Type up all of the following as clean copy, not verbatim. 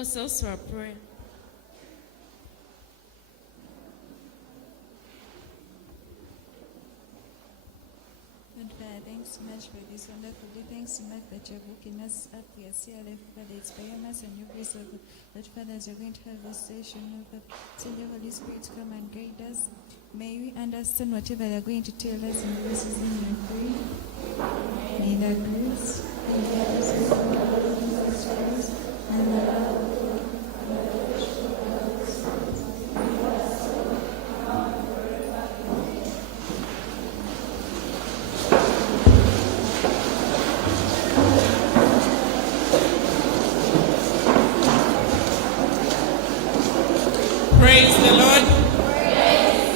us also a prayer. Good Father, thanks so much for this wonderful day. Thanks so much that you're booking us up here. See our life, Father. It's by your mercy and your grace, oh God, that Father, as you're going to have this session, oh God, send the Holy Spirit to come and guide us. May we understand whatever they're going to tell us in this name and pray. May the grace and the grace of our Lord Jesus Christ and the love of God and the fellowship of the Holy Spirit be with us now and forever. Praise the Lord.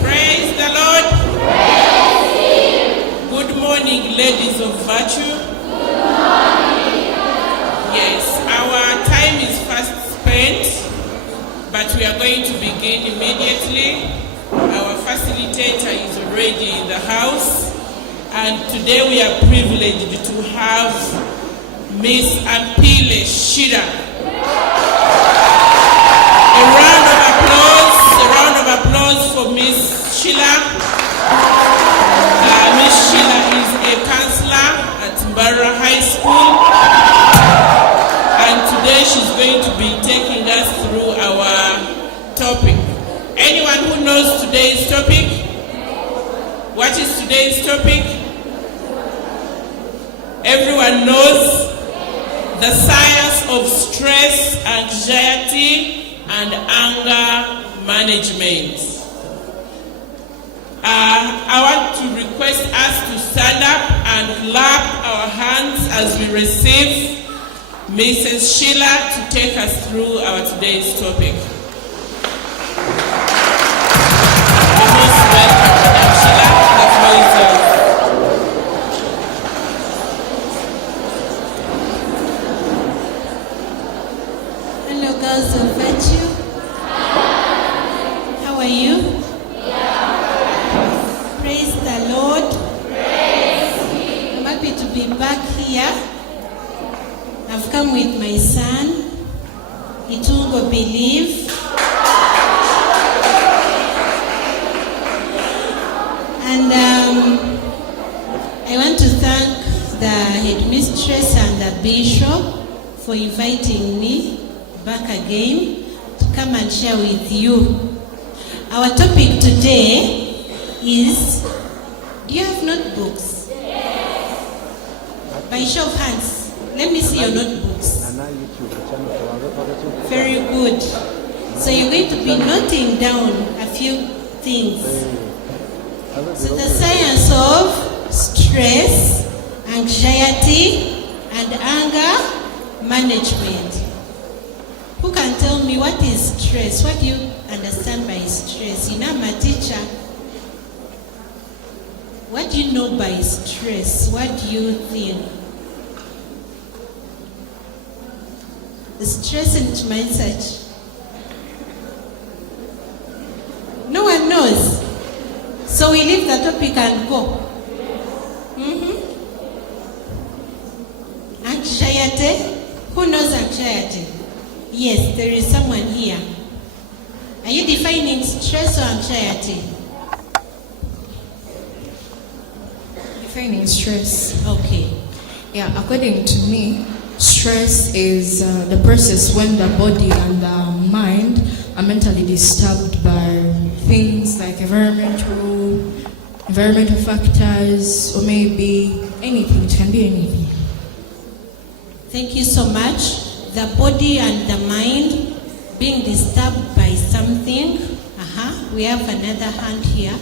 Praise the Lord. Good morning, ladies of virtue. Yes, our time is fast spent, but we are going to begin immediately. Our facilitator is already in the house, and today we are privileged to have Miss Ampile Shira. A round of applause for Miss Sheila. Miss Sheila is a counselor at Mbara High School, and today she's going to be taking us through our topic. Anyone who knows today's topic? What is today's topic? Everyone knows the science of stress, anxiety, and anger management. I want to request us to stand up and clap our hands as we receive Mrs. Sheila to take us through our today's topic. You're most welcome, Madam Sheila. The floor is yours. Hello, girls of virtue. How are you? Praise the Lord. I'm happy to be back here. I've come with my son. Itungo Believe. And I want to thank the headmistress and the bishop for inviting me back again to come and share with you. Our topic today is, do you have notebooks? By show of hands, let me see your notebooks. Very good. So you're going to be noting down a few things. So the science of stress, anxiety, and anger management. Who can tell me what is stress? What do you understand by stress? You know, I'm a teacher. What do you know by stress? What do you think? The stress and mindset. No one knows. So we leave the topic and go. Anxiety. Who knows anxiety? Yes, there is someone here. Are you defining stress or anxiety? Defining stress. Okay. Yeah, according to me, stress is the process when the body and the mind are mentally disturbed by things like environmental factors, or maybe anything. It can be anything. Thank you so much. The body and the mind being disturbed by something. We have another hand here.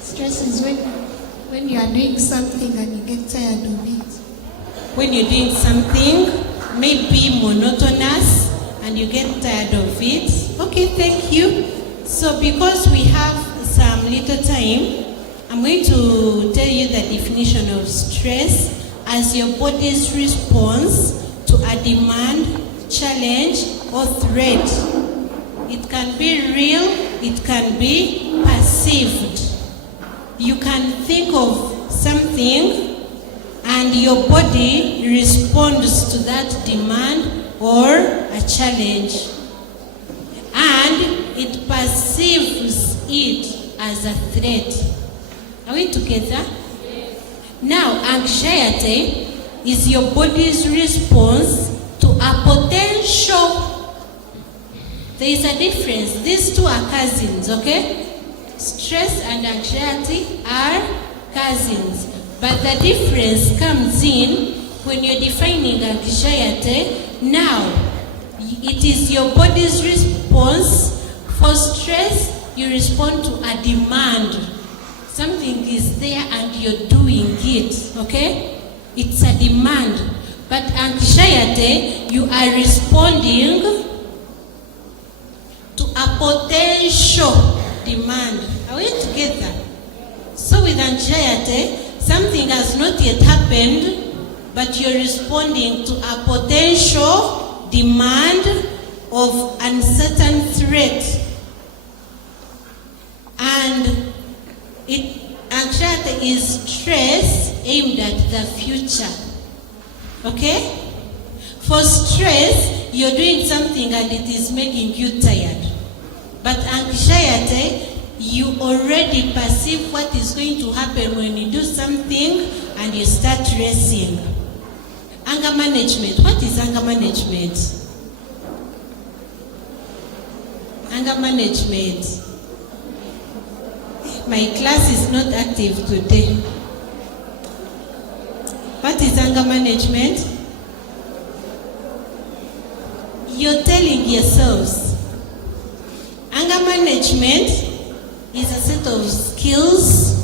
Stress is when you are doing something and you get tired of it. When you're doing something, maybe monotonous, and you get tired of it. Okay, thank you. So because we have some little time, I'm going to tell you the definition of stress as your body's response to a demand, challenge, or threat. It can be real, it can be perceived. You can think of something and your body responds to that demand or a challenge, and it perceives it as a threat. Are we together? Now, anxiety is your body's response to a potential. There is a difference. These two are cousins, okay? Stress and anxiety are cousins. But the difference comes in when you're defining anxiety. Now, it is your body's response. For stress, you respond to a demand. Something is there and you're doing it, okay? It's a demand. But anxiety, you are responding to a potential demand. Are we together? So with anxiety, something has not yet happened, but you're responding to a potential demand of uncertain threat. And anxiety is stress aimed at the future. Okay? For stress, you're doing something and it is making you tired. But anxiety, you already perceive what is going to happen when you do something and you start racing. Anger management. What is anger management? Anger management. My class is not active today. What is anger management? You're telling yourselves, anger management is a set of skills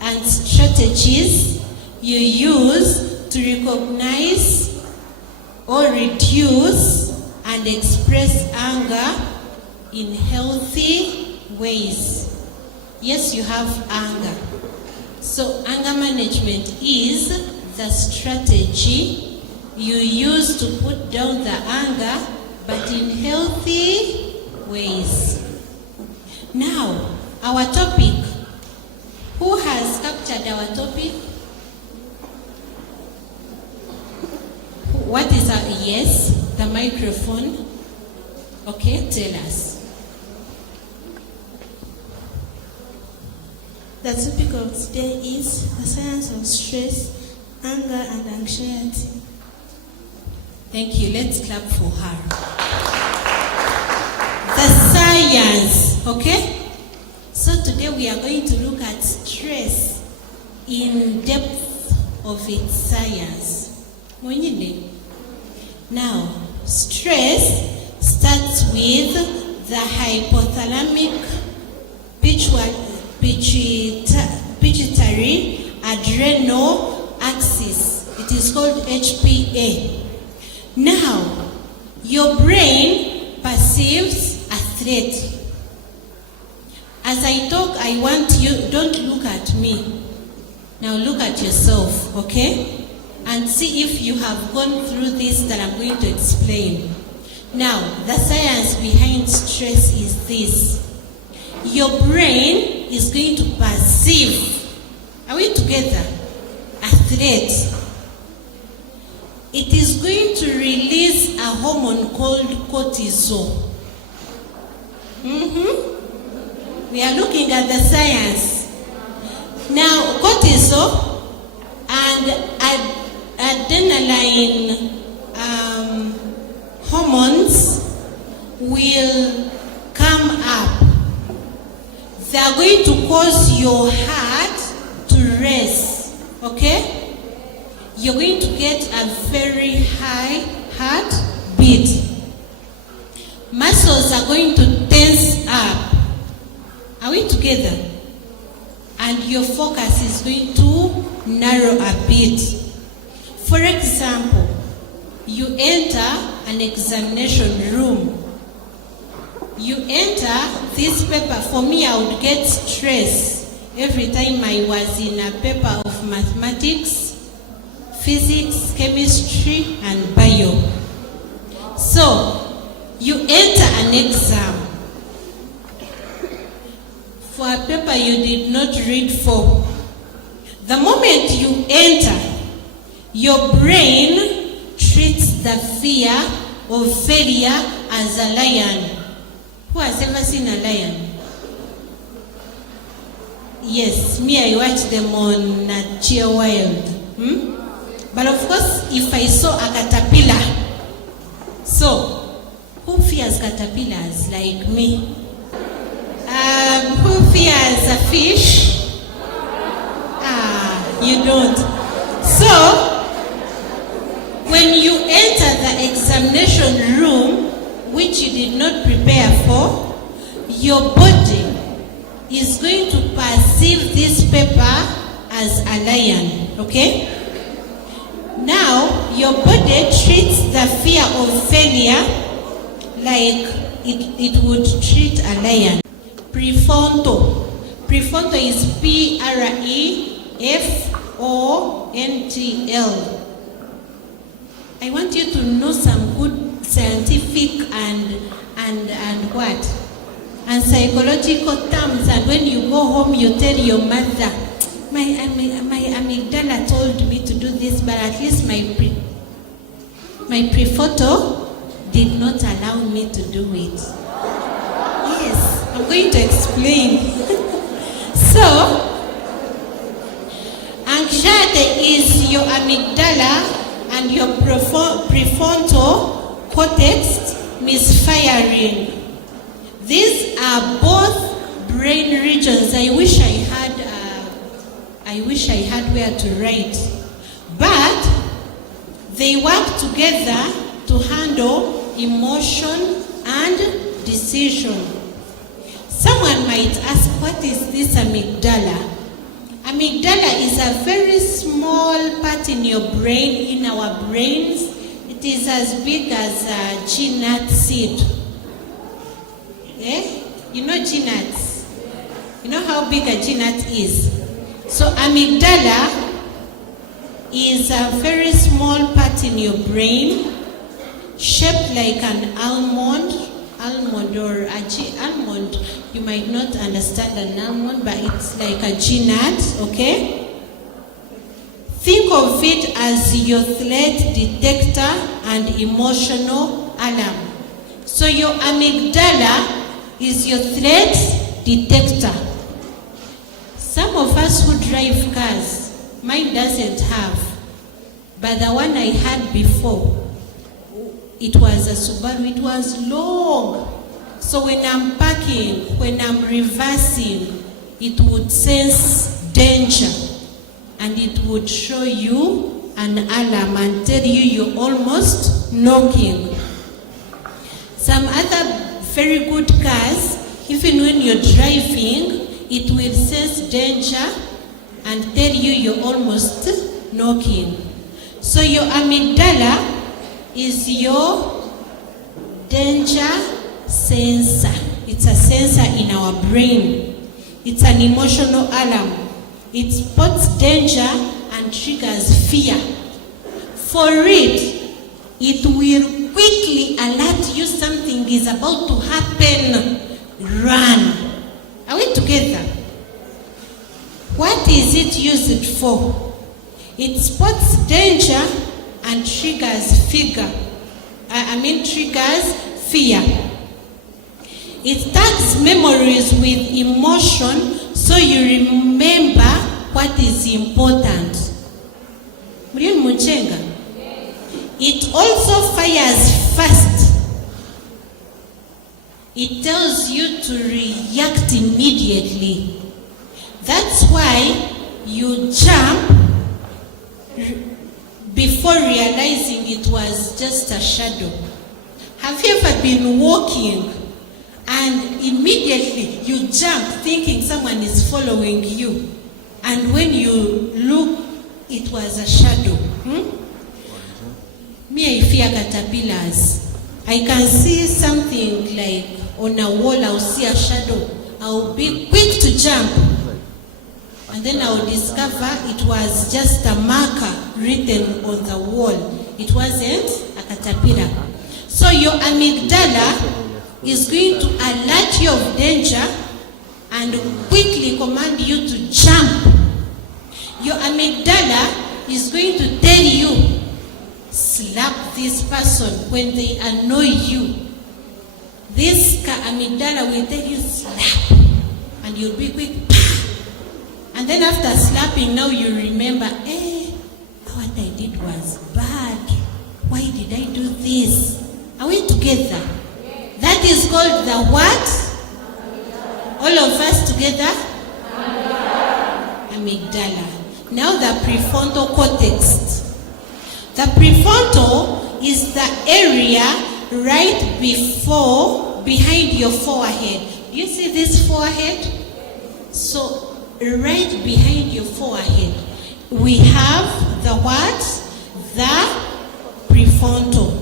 and strategies you use to recognize or reduce and express anger in healthy ways. Yes, you have anger. So anger management is the strategy you use to put down the anger, but in healthy ways. Now, our topic. Who has captured our topic? What is our yes? The microphone. Okay, tell us. The topic of today is the science of stress, anger, and anxiety. Thank you. Let's clap for her. The science, okay? So today we are going to look at stress in depth of its science. Now, stress starts with the hypothalamic pituitary adrenal axis. It is called HPA. Now, your brain perceives a threat. As I talk, I want you, don't look at me. Now look at yourself, okay? And see if you have gone through this that I'm going to explain. Now, the science behind stress is this. Your brain is going to perceive, are we together, a threat. It is going to release a hormone called cortisol. We are looking at the science. Now, cortisol and adrenaline hormones will come up. They are going to cause your heart to race, okay? You're going to get a very high heartbeat. Muscles are going to tense up. Are we together? And your focus is going to narrow a bit. For example, you enter an examination room. You enter this paper. For me, I would get stress every time I was in a paper of mathematics, physics, chemistry, and bio. So, you enter an exam for a paper you did not read for. The moment you enter, Your brain treats the fear of failure as a lion. Who has ever seen a lion? Yes, me, I watched them on Nature Wild. But of course, if I saw a caterpillar, so who fears caterpillars like me? Who fears a fish? You don't. So, when you enter the examination room, which you did not prepare for, your body is going to perceive this paper as a lion, okay? Now, your body treats the fear of failure like it would treat a lion. Prefrontal. Prefrontal is Prefontl. I want you to know some good scientific and what? And psychological terms, and when you go home you tell your mother, my amygdala told me to do this, but at least my prefrontal did not allow me to do it. Yes, I'm going to explain. So, anxiety is your amygdala and your prefrontal cortex misfiring. These are both brain regions. I wish I had where to write, but they work together to handle emotion and decision. Someone might ask, what is this amygdala? Amygdala is a very small part in your brain, in our brains. It is as big as a GNAT seed. Eh? You know GNATs? You know how big a GNAT is? So amygdala is a very small part in your brain, shaped like an almond, you might not understand an almond, but it's like a GNAT, okay? Think of it as your threat detector and emotional alarm. So your amygdala is your threat detector. Some of us who drive cars, mine doesn't have, but the one I had before, it was a Subaru. It was long. So when I'm parking, when I'm reversing, it would sense danger and it would show you an alarm and tell you you're almost knocking. Some other very good cars, even when you're driving, it will sense danger and tell you you're almost knocking. So your amygdala is your danger sensor. It's a sensor in our brain. It's an emotional alarm. It spots danger and triggers fear. For it will quickly alert you something is about to happen. Run. Are we together? What is it used for? It spots danger and triggers fear. It tags memories with emotion so you remember what is important. It also fires fast. It tells you to react immediately. That's why you jump before realizing it was just a shadow. Have you ever been walking and immediately you jump thinking someone is following you, and when you look, it was a shadow? Me, I fear caterpillars. I can see something like on a wall, I'll see a shadow, I'll be quick to jump, and then I'll discover it was just a marker written on the wall. It wasn't a caterpillar. So your amygdala is going to alert you of danger and quickly command you to jump. Your amygdala is going to tell you, slap this person when they annoy you. This amygdala will tell you, slap, and you'll be quick. And then after slapping, now you remember, what I did was bad. Why did I do this? Are we together? That is called the what? All of us together? Amygdala. Now the prefrontal cortex. The prefrontal is the area right behind your forehead. Do you see this forehead? So right behind your forehead, we have the what? The prefrontal.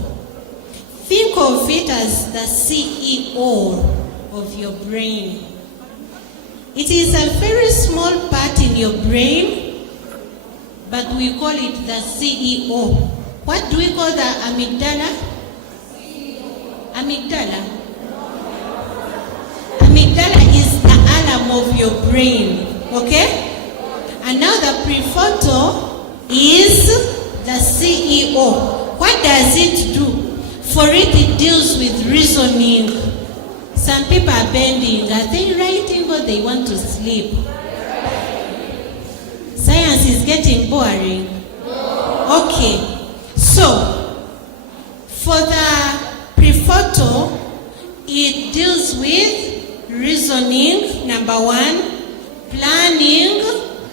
Think of it as the CEO of your brain. It is a very small part in your brain, but we call it the CEO. What do we call the amygdala? Amygdala. Amygdala is the alarm of your brain, okay? And now the prefrontal is the CEO. What does it do? For it deals with reasoning. Some people are bending. Are they writing or they want to sleep? Science is getting boring. Okay. So, for the prefrontal, it deals with reasoning, number one, planning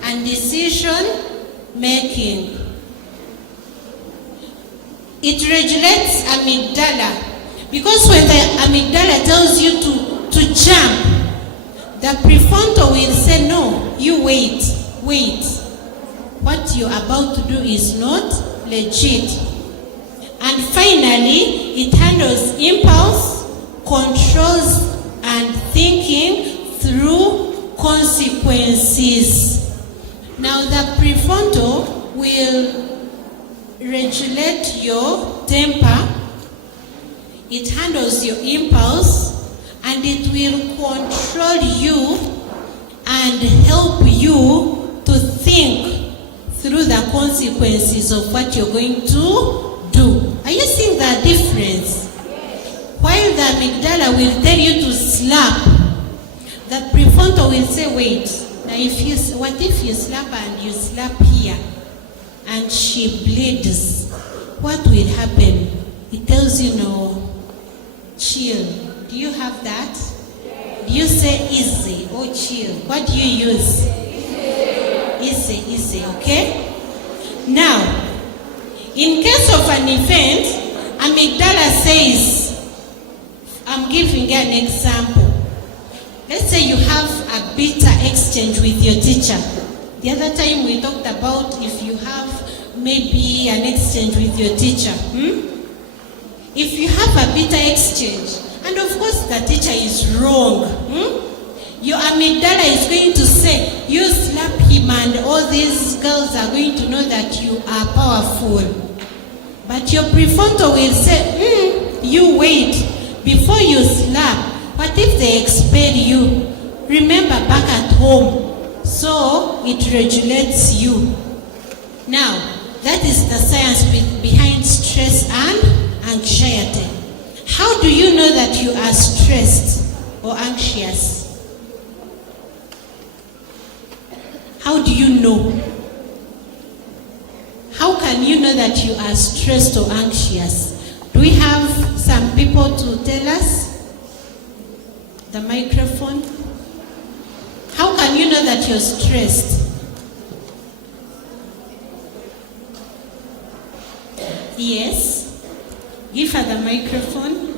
and decision making. It regulates amygdala. Because when the amygdala tells you to jump, the prefrontal will say, no, you wait. What you're about to do is not legit. And finally, it handles impulse, controls, and thinking through consequences. Now, the prefrontal will regulate your temper, it handles your impulse, and it will control you and help you to think through the consequences of what you're going to do. Are you seeing the difference? While the amygdala will tell you to slap, the prefrontal will say, wait, now what if you slap and you slap here and she bleeds? What will happen? It tells you, no, chill. Do you have that? Do you say easy or chill? What do you use? Easy, okay? Now, in case of an event, amygdala says, I'm giving you an example. Let's say you have a bitter exchange with your teacher. The other time we talked about if you have maybe an exchange with your teacher. If you have a bitter exchange, and of course the teacher is wrong, your amygdala is going to say, you slap him and all these girls are going to know that you are powerful. But your prefrontal will say, you wait, before you slap, what if they expel you? Remember back at home. So it regulates you. Now, that is the science behind stress and anxiety. How do you know that you are stressed or anxious? How do you know? How can you know that you are stressed or anxious? Do we have some people to tell us? The microphone. How can you know that you're stressed? Yes. Give her the microphone.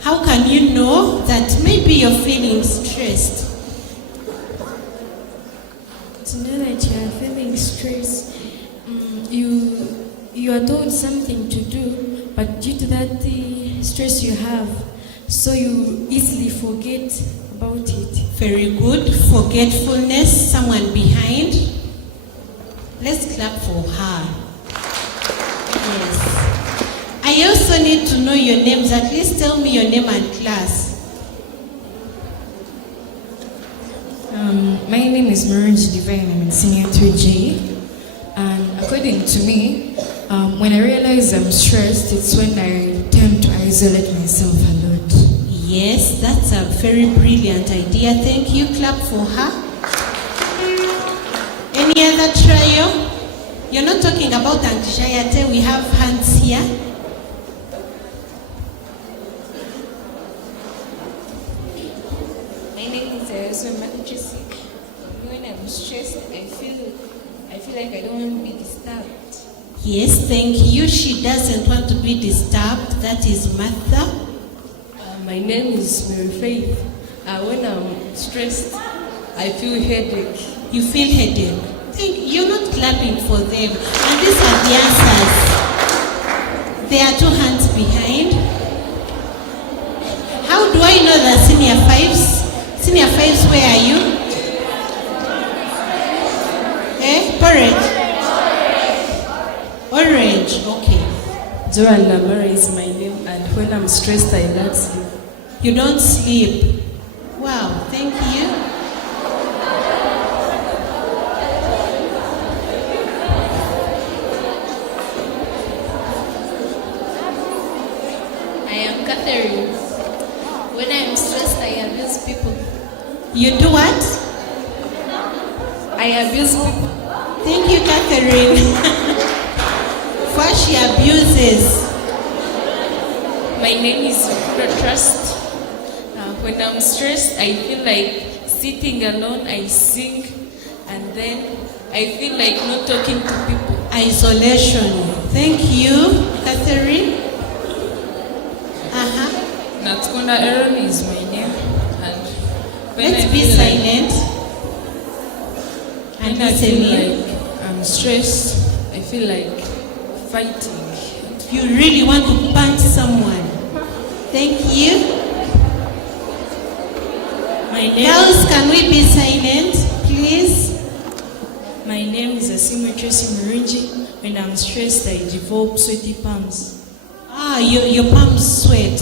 How can you know that maybe you're feeling stressed? To know that you are feeling stressed, you are told something to do, but due to that stress you have, so you easily forget about it. Very good. Forgetfulness. Someone behind. Let's clap for her. Yes. I also need to know your names. At least tell me your name and class. My name is Marinji Divine. I'm in Senior 3J. And according to me, when I realize I'm stressed, it's when I tend to isolate myself a lot. Yes, that's a very brilliant idea. Thank you. Clap for her. Any other trial? You're not talking about anxiety. We have hands here. My name is Matrici. When I'm stressed, I feel like I don't want to be disturbed. Yes, thank you. She doesn't want to be disturbed. That is Martha. My name is Mary Faith. When I'm stressed, I feel headache. You feel headache. You're not clapping for them. And these are the answers. There are 2 hands behind. How do I know the senior 5s? Senior 5s, where are you? Porridge. Orange, okay. Joan Namara is my name, and when I'm stressed, I don't sleep. You don't sleep. Wow, thank you. I am Catherine. When I am stressed, I abuse people. You do what? I abuse people. Thank you, Catherine. First, she abuses. My name is Trust. When I'm stressed, I feel like sitting alone, I sing, and then I feel like not talking to people. Isolation. Thank you, Catherine. Natkonda Aaron is my name, and when Let's I be feel silent. And when I feel listen here. like I'm stressed, I feel like fighting. You really want to punch someone. Thank you. Girls, can we be silent, please? My name is Asima Tracy Marinji. When I'm stressed, I develop sweaty palms. Your palms sweat.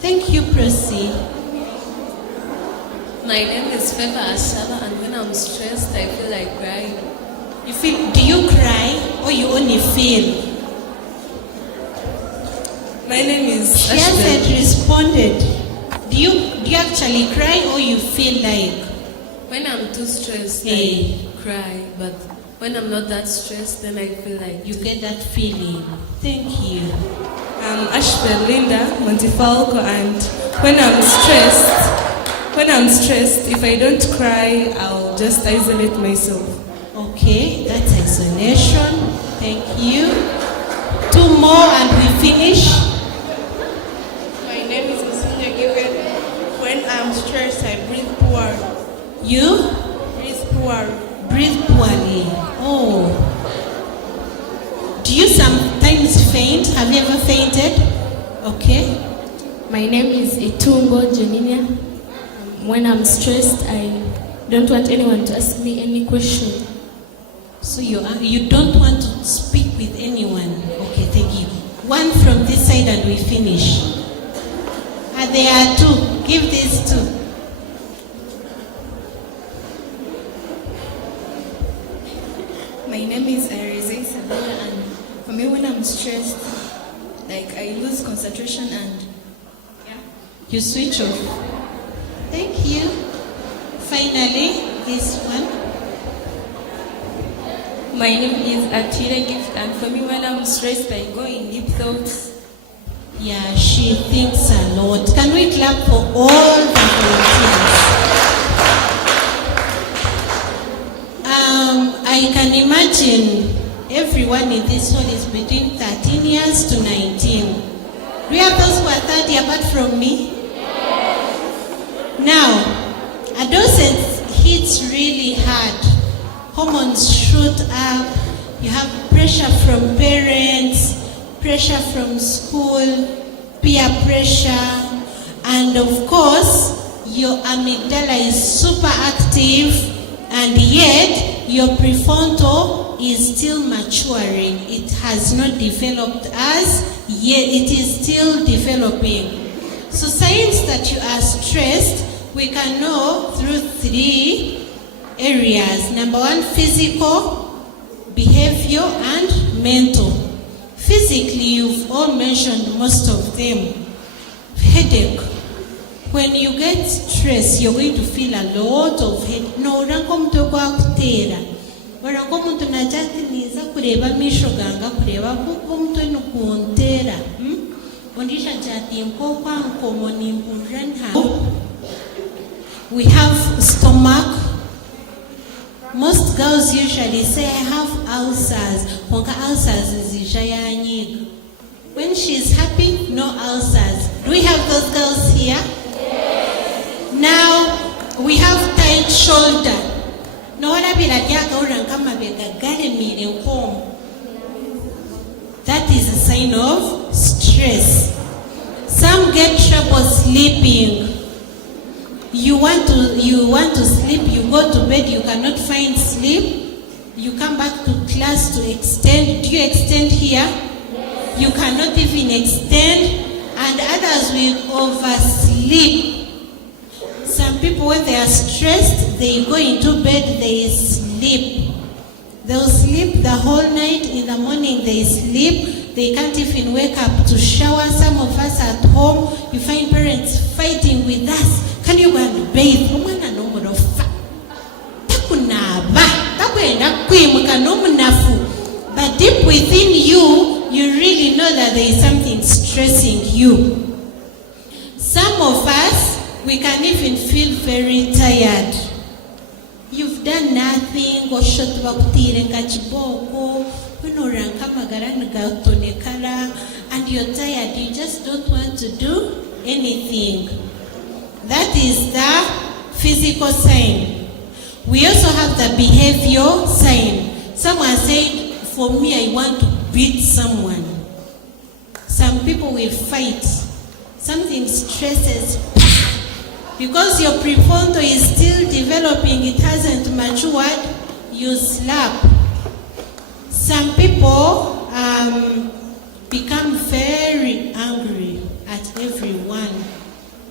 Thank you, Proceed. My name is Feva Ashala, and when I'm stressed, I feel like crying. Do you cry or you only feel? My name is She hasn't responded. Do you actually cry or you feel like? When I'm too stressed, Hey. I cry, but when I'm not that stressed, then I feel like You get that feeling. Thank you. I'm Ashbel Linda Montifalco, and when I'm stressed, if I don't cry, I'll just isolate myself. Okay, that's isolation. Thank you. 2 more and we finish. My name is Osinja Given. When I'm stressed, I breathe poor. You? Breathe poor. Breathe poorly. Oh. Do you sometimes faint? Have you ever fainted? Okay. My name is Itungo Jeninia. When I'm stressed, I don't want anyone to ask me any question. So you don't want to speak with anyone. Okay, thank you. 1 from this side and we finish. There are 2. Give these 2. My name is Ireze Isabella, and for me, when I'm stressed, like I lose concentration and You switch off. Thank you. Finally, this one. My name is Atira Gift, and for me, when I'm stressed, I go in deep thoughts. Yeah, she thinks a lot. Can we clap for all the volunteers? I can imagine everyone in this hall is between 13 years to 19. Do you have those who are 30 apart from me? Now, adolescence hits really hard. Hormones shoot up. You have pressure from parents, pressure from school, peer pressure, and of course, your amygdala is super active, and yet your prefrontal is still maturing. It has not developed as yet, it is still developing. So signs that you are stressed we can know through 3 areas. Number 1, physical, behavior, and mental. Physically, you've all mentioned most of them. Headache. When you get stressed, you're going to feel a lot of headache. No, urango mtu kwa kutera. Urango mtu najati niza kureba misho ganga kureba kuko mtu inu kuontera. Ondisha jati mko kwa mkomoni mkuranha. We have stomach. Most girls usually say, I have ulcers. Honga ulcers is ishayanyiga. When she's happy, no ulcers. Do we have those girls here? Yes. Now, we have tight shoulder. No wala bila diaga urankama bega gare mire home. That is a sign of stress. Some get trouble sleeping. You want to sleep, you go to bed, you cannot find sleep. You come back to class to extend. Do you extend here? Yes. You cannot even extend. And others will oversleep. Some people, when they are stressed, they go into bed, they sleep. They'll sleep the whole night. In the morning, they sleep. They can't even wake up to shower. Some of us at home, you find parents fighting with us. Can you go and bathe? But deep within you, you really know that there is something stressing you. Some of us, we can even feel very tired. You've done nothing, or shot and you're tired, you just don't want to do anything. That is the physical sign. We also have the behavior sign. Someone said, for me, I want to beat someone. Some people will fight. Something stresses. Because your prefrontal is still developing, it hasn't matured, you slap. Some people become very angry at everyone,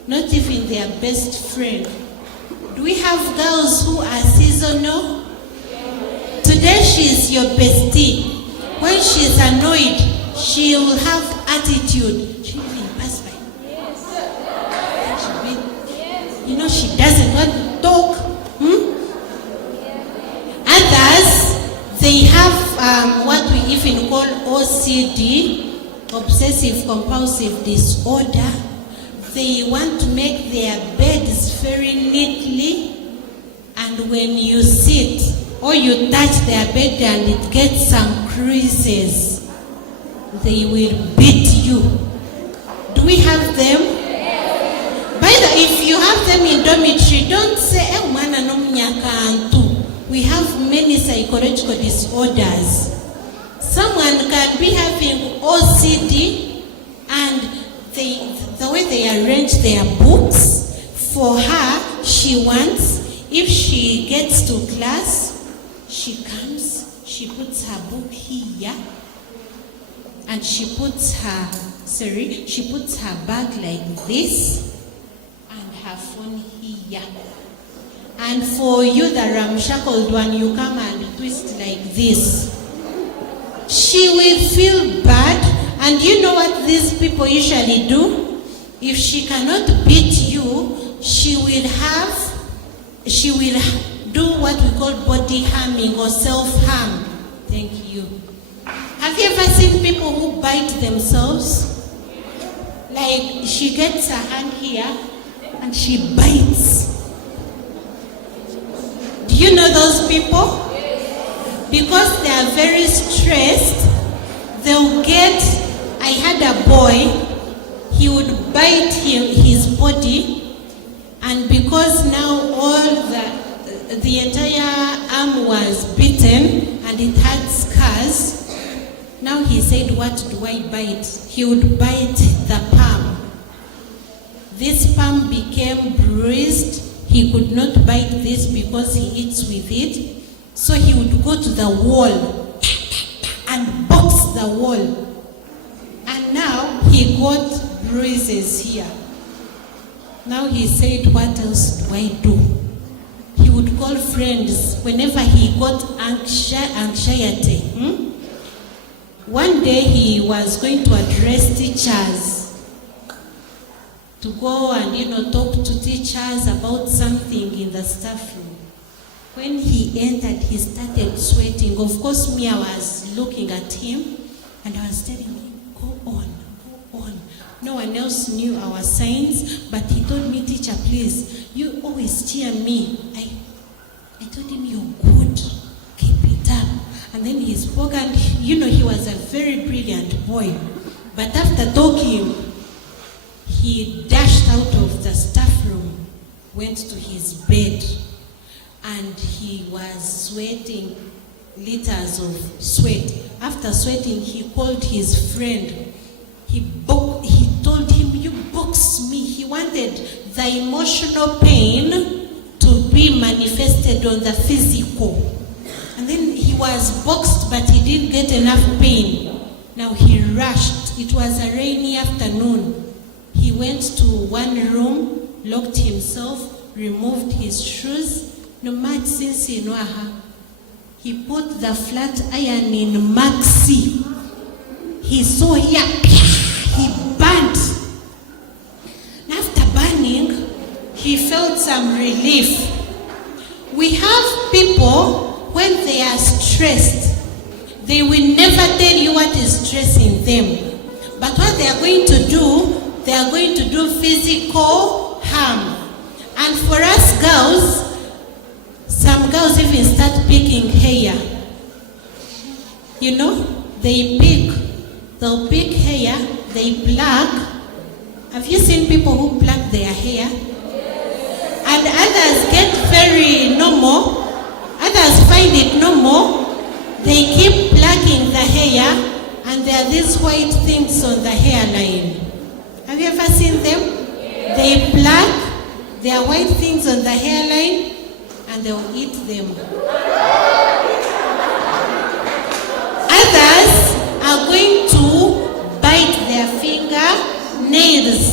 not even their best friend. Do we have girls who are seasonal? Today she's your bestie. When she's annoyed, she will have attitude. She will pass by. You know, she doesn't want to talk. Others, they have what we even call OCD, obsessive compulsive disorder. They want to make their beds very neatly, and when you sit or you touch their bed and it gets some creases, they will beat you. Do we have them? By the way, if you have them in dormitory, don't say, we have many psychological disorders. Someone can be having OCD, and the way they arrange their books, for her, she wants, if she gets to class, she comes, she puts her book here, and she puts her bag like this, and her phone here. And for you, the ramshackled one, you come and twist like this. She will feel bad. And you know what these people usually do? If she cannot beat you, she will do what we call body harming or self-harm. Thank you. Have you ever seen people who bite themselves? Like she gets her hand here and she bites. Do you know those people? Because they are very stressed, they'll get, I had a boy, he would bite his body, and because now all the entire arm was beaten and it had scars, now he said, what do I bite? He would bite the palm. This palm became bruised. He could not bite this because he eats with it. So he would go to the wall and box the wall. And now he got bruises here. Now he said, what else do I do? He would call friends whenever he got anxiety. One day he was going to address teachers, to go and talk to teachers about something in the staff room. When he entered, he started sweating. Of course, me, I was looking at him and I was telling him, go on. No one else knew our signs, but he told me, teacher, please, you always cheer me. I told him, you're good, keep it up. And then he spoke, and he was a very brilliant boy. But after talking, he dashed out of the staff room, went to his bed, and he was sweating liters of sweat. After sweating, he called his friend. He told him, you boxed me. He wanted the emotional pain to be manifested on the physical. And then he was boxed, but he didn't get enough pain. Now he rushed. It was a rainy afternoon. He went to one room, locked himself, removed his shoes. No matter since he put the flat iron in Maxi. He saw here, he burnt. After burning, he felt some relief. We have people, when they are stressed, they will never tell you what is stressing them. But what they are going to do physical harm. And for us girls, some girls even start picking hair. They'll pick hair, they pluck. Have you seen people who pluck their hair? And others get very normal. Others find it normal. They keep plucking the hair, and there are these white things on the hairline. Have you ever seen them? They pluck, there are white things on the hairline, and they'll eat them. Others are going to bite their fingernails.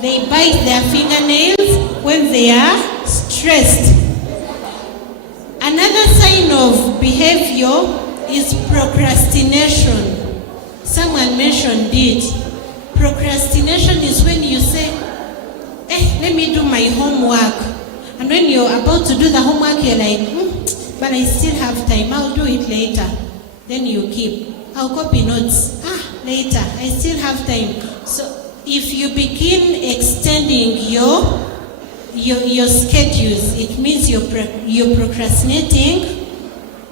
They bite their fingernails when they are stressed. Another sign of behavior is procrastination. Someone mentioned it. Procrastination is when you say, let me do my homework. And when you're about to do the homework, you're like, but I still have time. I'll do it later. Then you keep. I'll copy notes. Later. I still have time. So if you begin extending your schedules, it means you're procrastinating.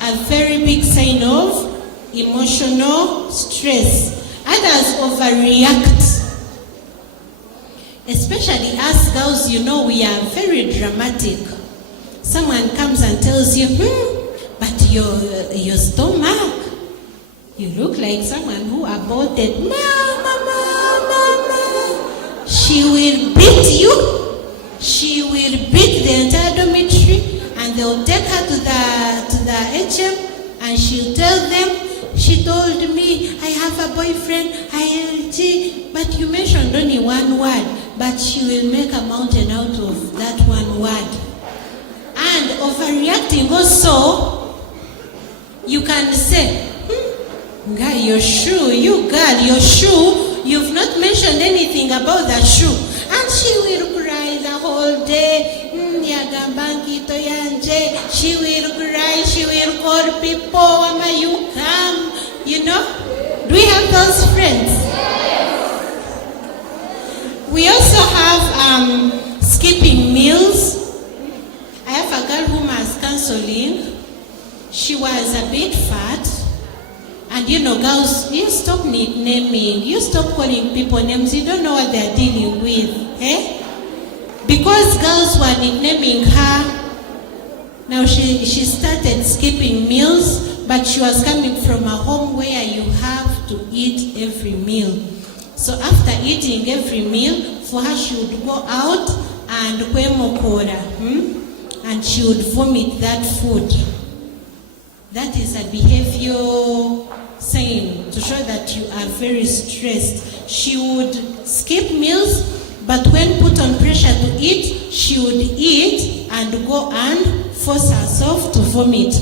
A very big sign of emotional stress. Others overreact. Especially us girls, we are very dramatic. Someone comes and tells you, but your stomach, you look like someone who aborted. Mama. She will beat you. She will beat the entire dormitory, and they'll take her to the HM, and she'll tell them, she told me, I have a boyfriend, but you mentioned only one word, but she will make a mountain out of that one word. And overreacting also, you can say, girl, your shoe, you've not mentioned anything about the shoe. And she will cry the whole day. She will cry, she will call people, Mama, you come. Do we have those friends? Yes. We also have skipping meals. I have a girl whom I was counseling. She was a bit fat. And girls, you stop nicknaming. You stop calling people names. You don't know what they're dealing with. Because girls were nicknaming her, now she started skipping meals, but she was coming from a home where you have to eat every meal. So after eating every meal, for her she would go out and and she would vomit that food. That is a behavior sign to show that you are very stressed. She would skip meals, But when put on pressure to eat, she would eat and go and force herself to vomit.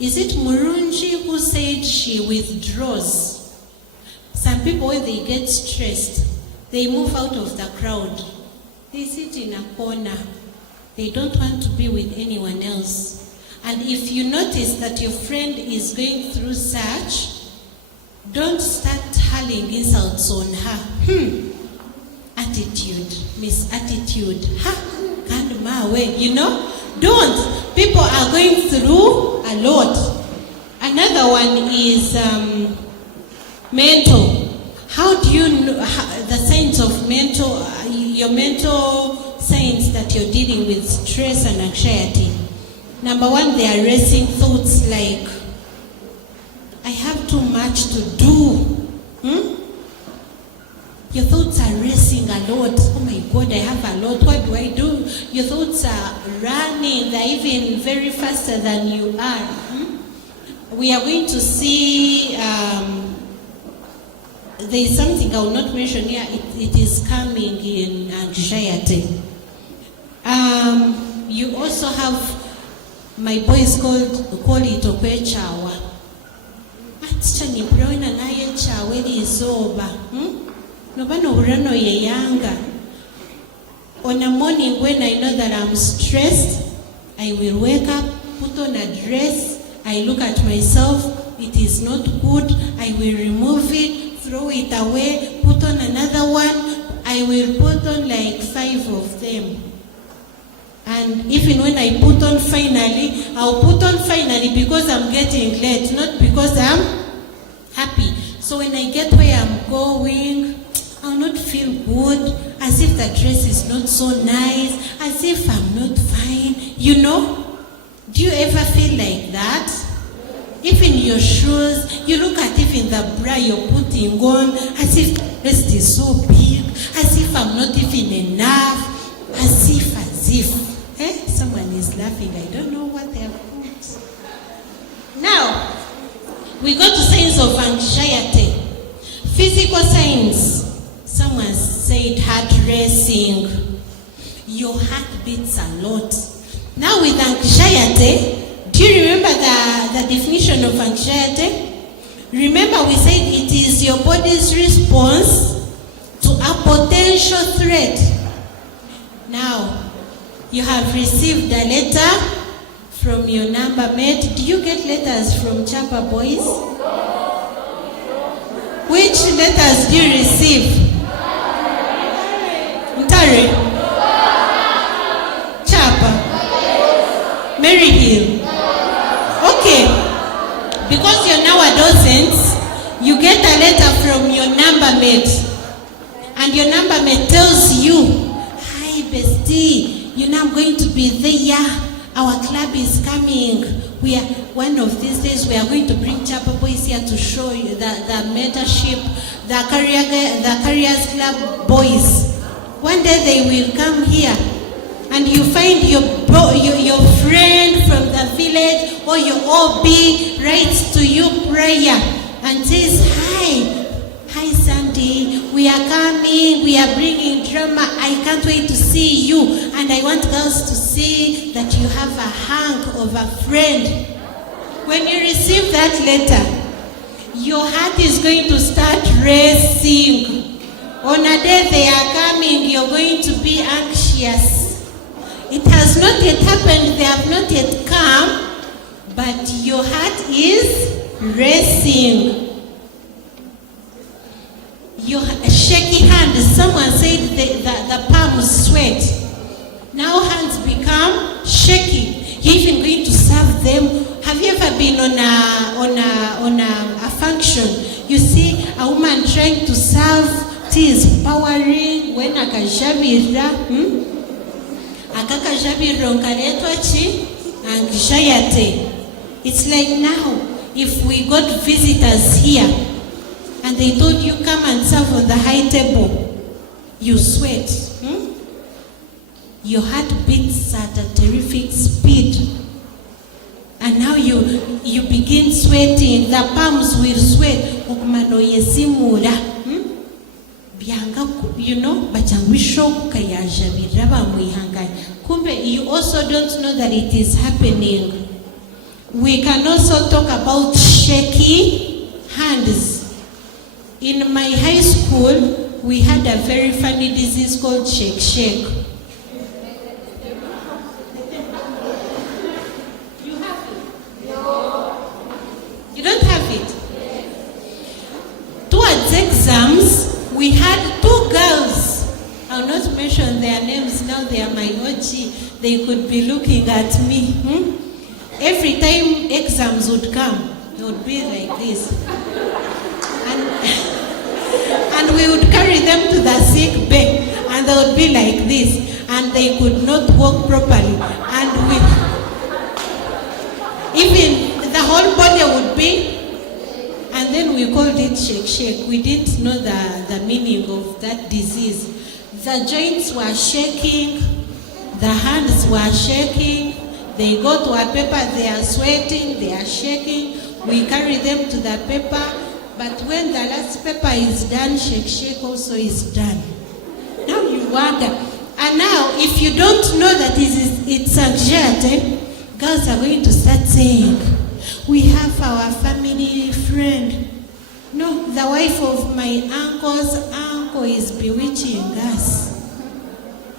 Is it Murunji who said she withdraws? Some people, when they get stressed, they move out of the crowd. They sit in a corner. They don't want to be with anyone else. And if you notice that your friend is going through such, don't start hurling insults on her. Attitude, Miss Attitude. Can't my way, you know? Don't. People are going through a lot. Another one is mental. How do you know the signs of mental, your mental signs that you're dealing with stress and anxiety? Number one, they are racing thoughts like, I have too much to do. Your thoughts are racing a lot. Oh my God, I have a lot. What do I do? Your thoughts are running. They're even very faster than you are. We are going to see, there is something I will not mention here. It is coming in anxiety. You also have, my boys call it Opechawa. Achani broina naye chawe lizoba. Nobano urano ye yanga. On a morning when I know that I'm stressed, I will wake up, put on a dress, I look at myself, it is not good, I will remove it, throw it away, put on another one. I will put on like 5 of them. And even when I put on finally, I'll put on finally because I'm getting late, not because I'm happy. So when I get where I'm going, I'll not feel good, as if the dress is not so nice, as if I'm not fine. You know? Do you ever feel like that? Even your shoes, you look at even the bra you're putting on, as if the dress is so big, as if I'm not even enough, as if. Someone is laughing. I don't know what they have put. Now, we go to signs of anxiety. Physical signs. Someone said heart racing. Your heart beats a lot. Now with anxiety, do you remember the definition of anxiety? Remember we said it is your body's response to a potential threat. Now, you have received a letter from your number mate. Do you get letters from Chapa boys? Which letters do you receive? Ntare? Chapa? Maryhill? Okay. Because you're now adolescents, you get a letter from your number mate. And your number mate tells you, hi bestie, you know I'm going to be there. Our club is coming. We are one of these days we are going to bring Chapa boys here to show you the mentorship, the careers club boys. One day they will come here, and you find your friend from the village or your OB writes to you prayer and says, hi Sandy, we are coming, we are bringing drama, I can't wait to see you, and I want girls to see that you have a hunk of a friend. When you receive that letter, your heart is going to start racing. On a day they are coming, you're going to be anxious. It has not yet happened, they have not yet come, but your heart is racing. Your shaky hand, someone said the palms sweat. Now hands become shaky. You're even going to serve them. Have you ever been on a function? You see a woman trying to serve, tea is powering, when akajabira, akakajabira onkaletwa chi, anxiety. It's like now, if we got visitors here, and they told you come and serve on the high table, you sweat. Your heart beats at a terrific speed. And now you begin sweating. The palms will sweat. byanga, bachangwisho kukayaja biraba muihangani. Kumbe, you also don't know that it is happening. We can also talk about shaky hands. In my high school, we had a very funny disease called shake. You have it? No. You don't have it? Towards exams, we had 2 girls. I'll not mention their names now, they are my OG. They could be looking at me. Every time exams would come, they would be like this. And we would carry them to the sick bay, and they would be like this, and they could not walk properly. And even the whole body would be, and then we called it shake. We didn't know the meaning of that disease. The joints were shaking, the hands were shaking. They go to a paper, they are sweating, they are shaking. We carry them to the paper. But when the last paper is done, shake also is done. Now you wonder. And now, if you don't know that it's anxiety, girls are going to start saying, we have our family friend. No, the wife of my uncle's uncle is bewitching us.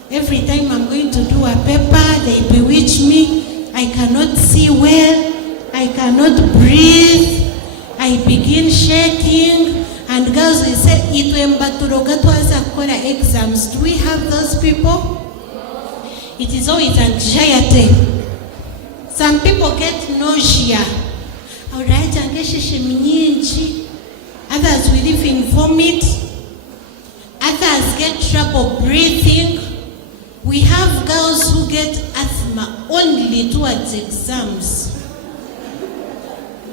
Every time I'm going to do a paper, they bewitch me. I cannot see well. I cannot breathe. I begin shaking, and girls will say, exams. Do we have those people? It is always anxiety. Some people get nausea. Others will even vomit. Others get trouble breathing. We have girls who get asthma only towards exams.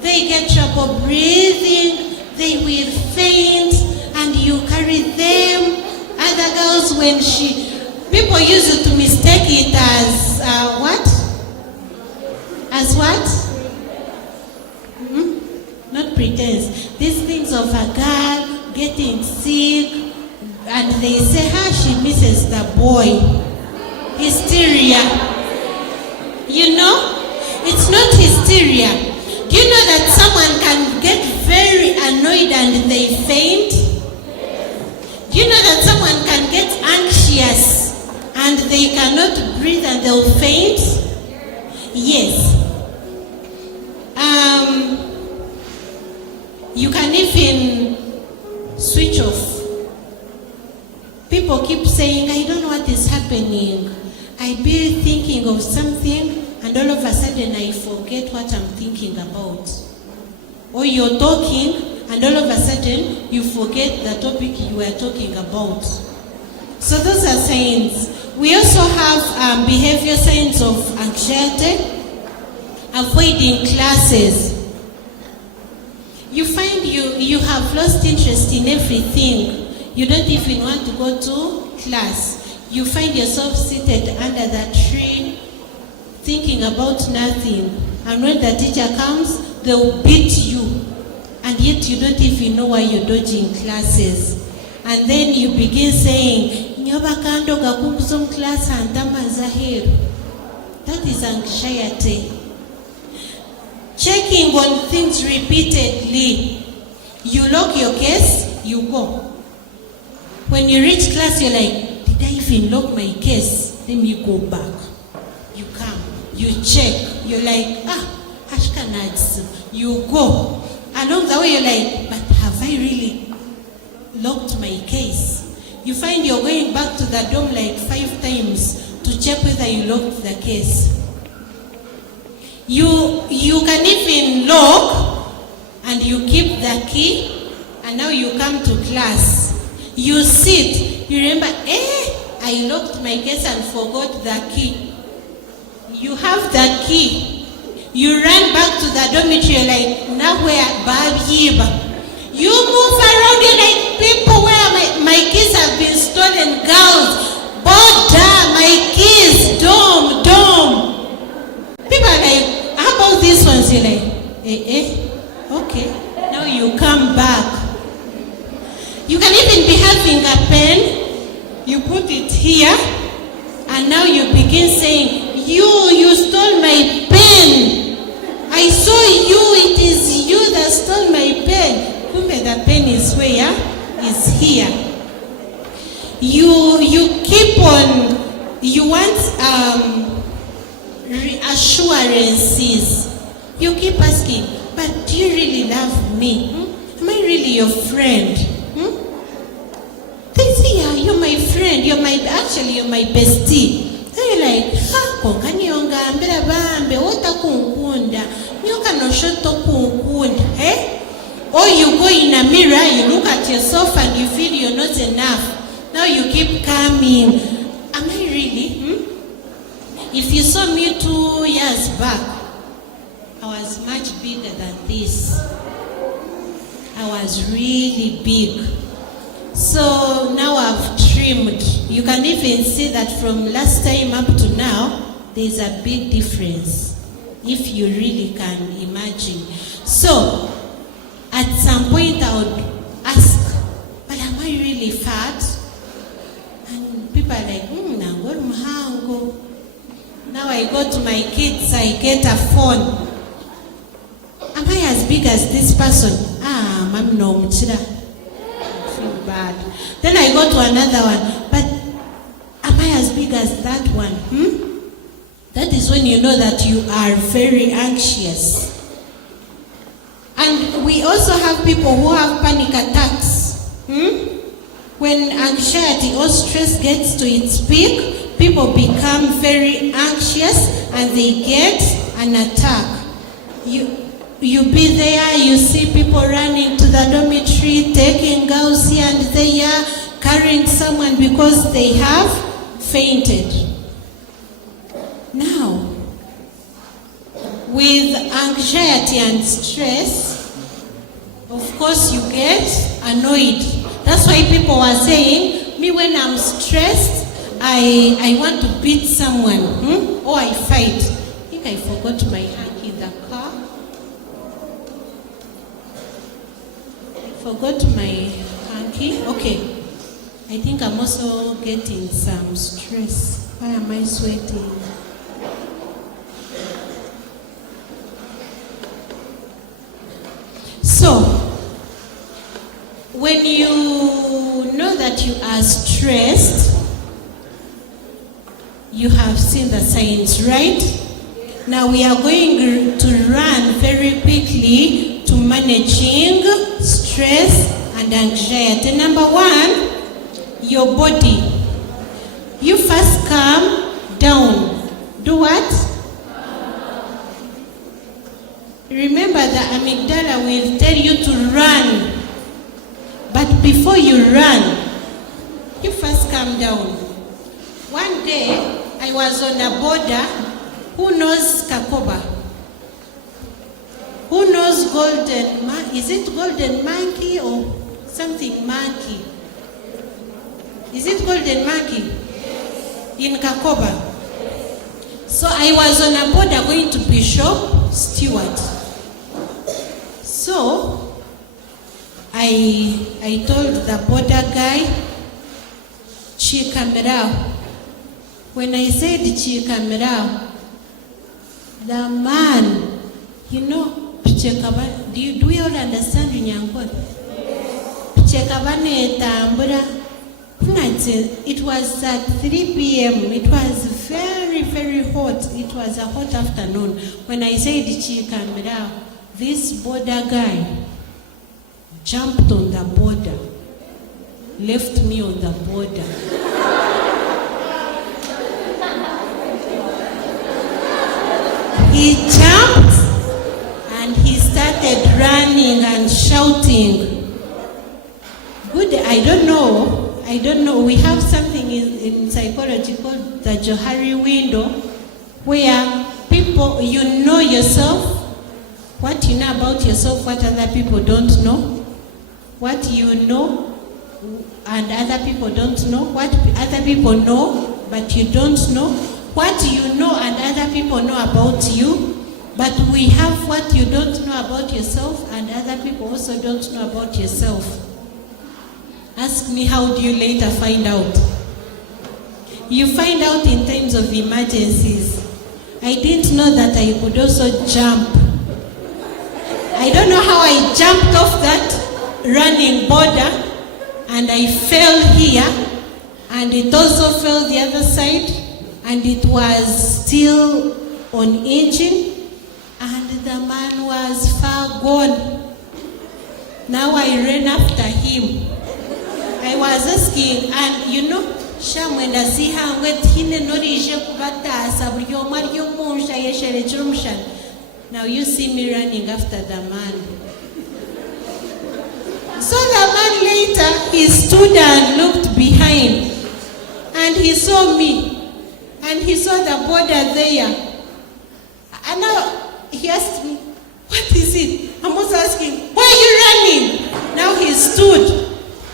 They get trouble breathing, they will faint, and you carry them. Other girls, people used to mistake it as what? As what? Not pretense. These things of a girl getting sick, and they say, she misses the boy. Hysteria. It's not hysteria. Do you know that someone can get very annoyed and they faint? Do you know that someone can get anxious and they cannot breathe and they'll faint? Yes. You can even switch off. People keep saying, I don't know what is happening. I be thinking of something, and all of a sudden I forget what I'm thinking about. Or you're talking, and all of a sudden you forget the topic you were talking about. So those are signs. We also have behavior signs of anxiety. Avoiding classes. You find you have lost interest in everything. You don't even want to go to class. You find yourself seated under that tree, thinking about nothing. And when the teacher comes, they'll beat you. And yet you don't even know why you're dodging classes. And then you begin saying, that is anxiety. Checking on things repeatedly. You lock your case, you go. When you reach class, you're like, did I even lock my case? Let me go back. You come, you check. You're like, Ashkenaz. You go. Along the way, you're like, but have I really locked my case? You find you're going back to the dorm like 5 times to check whether you locked the case. You can even lock and you keep the key, and now you come to class. You sit, you remember, I locked my case and forgot the key. You have the key. You run back to the dormitory like, now where Babiba. You move around, you're like, people, where my keys have been stolen. Girls, border, my keys, dome. People are like, how about this one? You're like, okay. Now you come back. You can even be having a pen, you put it here, and now you begin saying, you stole my pen. I saw you, it is you that stole my pen. Kumbe, the pen is where? Is here. You keep on, you want reassurances. You keep asking, but do you really love me? Am I really your friend? They say, yeah, you're my friend. You're my bestie. Then you're like, konganionga ambera bambe ota kunkunda. Nyoka no shoto kunkunda. Or you go in a mirror, you look at yourself and you feel you're not enough. Now you keep coming. Am I really? If you saw me 2 years back, I was much bigger than this. I was really big. So now I've trimmed. You can even see that from last time up to now, there's a big difference, if you really can imagine. So, at some point I would ask, but am I really fat? And people are like, nangor mhango. Now I go to my kids, I get a phone. Am I as big as this person? Mom, no, mchira. I feel bad. Then I go to another one, but am I as big as that one? That is when you know that you are very anxious. And we also have people who have panic attacks. When anxiety or stress gets to its peak, people become very anxious and they get an attack. You be there, you see people running to the dormitory, taking girls here and there, carrying someone because they have fainted. Now, with anxiety and stress, of course you get annoyed. That's why people are saying, me when I'm stressed, I want to beat someone, or I fight. I think I forgot my hanky in the car. Forgot my hanky. Okay. I think I'm also getting some stress. Why am I sweating? So, when you know that you are stressed, you have seen the signs, right? Now we are going to run very quickly to managing stress and anxiety. Number one, your body. You first calm down. Do what? Remember the amygdala will tell you to run. But before you run, you first calm down. One day, I was on a border. Who knows Kakoba? Who knows golden monkey? Is it golden monkey or something monkey? Is it golden monkey? In Kakoba. So I was on a border going to Bishop Stewart. So I told the border guy, Chikamerao. When I said Chikamerao, the man, you know, do we all understand Runyankot? Chekabane tambura. It was at 3 p.m. It was very, very hot. It was a hot afternoon. When I said Chikamerao, this border guy jumped on the border, left me on the border. He jumped and he started running and shouting. Good, I don't know. We have something in psychology called the Johari window, where people, you know yourself, what you know about yourself, what other people don't know, what you know and other people don't know, what other people know but you don't know, what you know and other people know about you, but we have what you don't know about yourself and other people also don't know about yourself. Ask me, how do you later find out? You find out in times of emergencies. I didn't know that I could also jump. I don't know how I jumped off that running border and I fell here and it also fell the other side and it was still on engine and the man was far gone. Now I ran after him. I was asking, and you know, shamwenda sihangwe tine norije kubatasa buri omari yomunsha yeshere chirumshan. Now you see me running after the man. So the man later, he stood and looked behind and he saw me and he saw the border there. And now he asked me, what is it? I was asking, why are you running? Now he stood.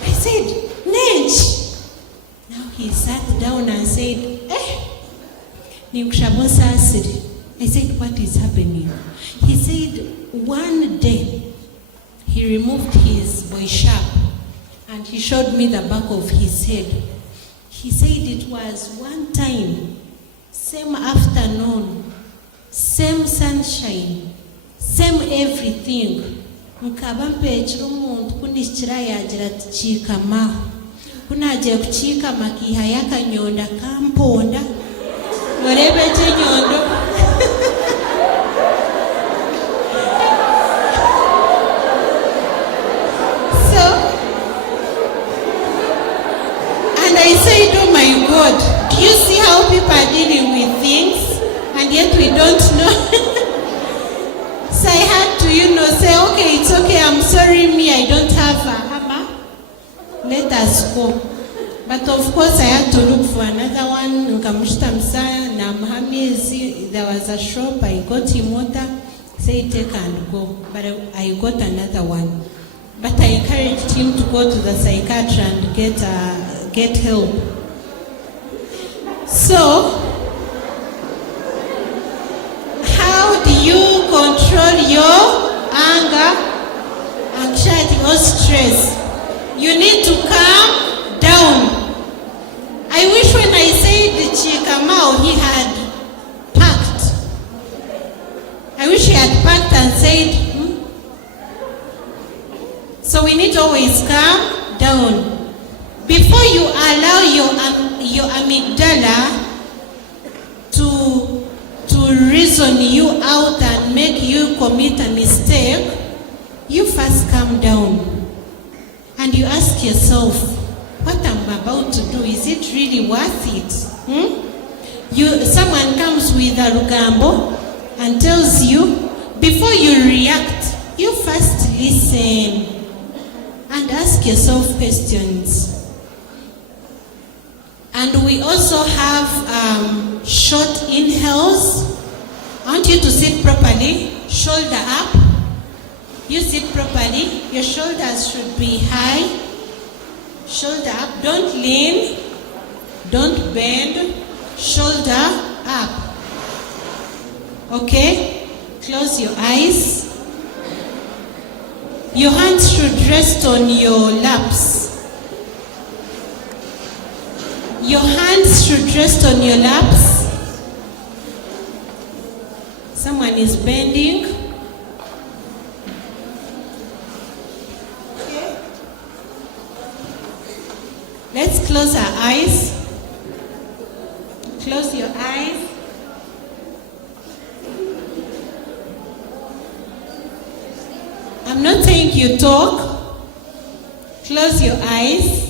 I said, Nench. Now he sat down and said, Nikushabosa asiri. I said, what is happening? He said, one day, he removed his boy sharp and he showed me the back of his head. He said it was one time, same afternoon, same sunshine, same everything. Nkabampe chirumuntu kunishira yagira chika ma. Kuna je kuchika makiha yakanyonda kamponda. Warebe chenyondo. I said, oh my God, do you see how people are dealing with things and yet we don't know? So I had to, say, okay, it's okay, I'm sorry, I don't have a hammer. Let us go. But of course I had to look for another one. There was a shop, I got him water, say take and go. But I got another one. But I encouraged him to go to the psychiatrist and get help. So, how do you control your anger, anxiety, or stress? You need to calm down. I wish when I said Chikamau, he had packed. I wish he had packed and said, So we need to always calm down. Before you allow your amygdala to reason you out and make you commit a mistake, you first calm down and you ask yourself, what I'm about to do, is it really worth it? Someone comes with a rugambo and tells you, before you react, you first listen and ask yourself questions. And we also have short inhales. I want you to sit properly, shoulder up. You sit properly, your shoulders should be high. Shoulder up, don't lean, don't bend, shoulder up. Okay? Close your eyes. Your hands should rest on your laps. Your hands should rest on your laps. Someone is bending. Okay. Let's close our eyes. Close your eyes. I'm not saying you talk. Close your eyes.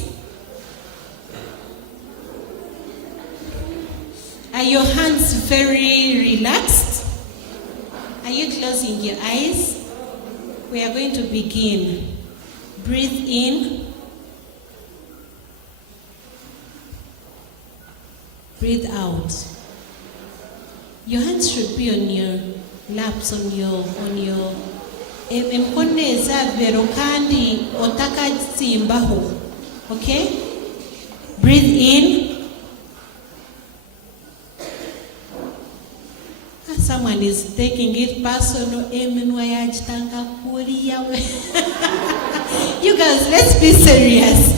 Are your hands very relaxed? Are you closing your eyes? We are going to begin. Breathe in. Breathe out. Your hands should be on your laps, on your emkoneza verokandi otaka simbaho. Okay? Breathe in. Someone is taking it personal. You guys, let's be serious.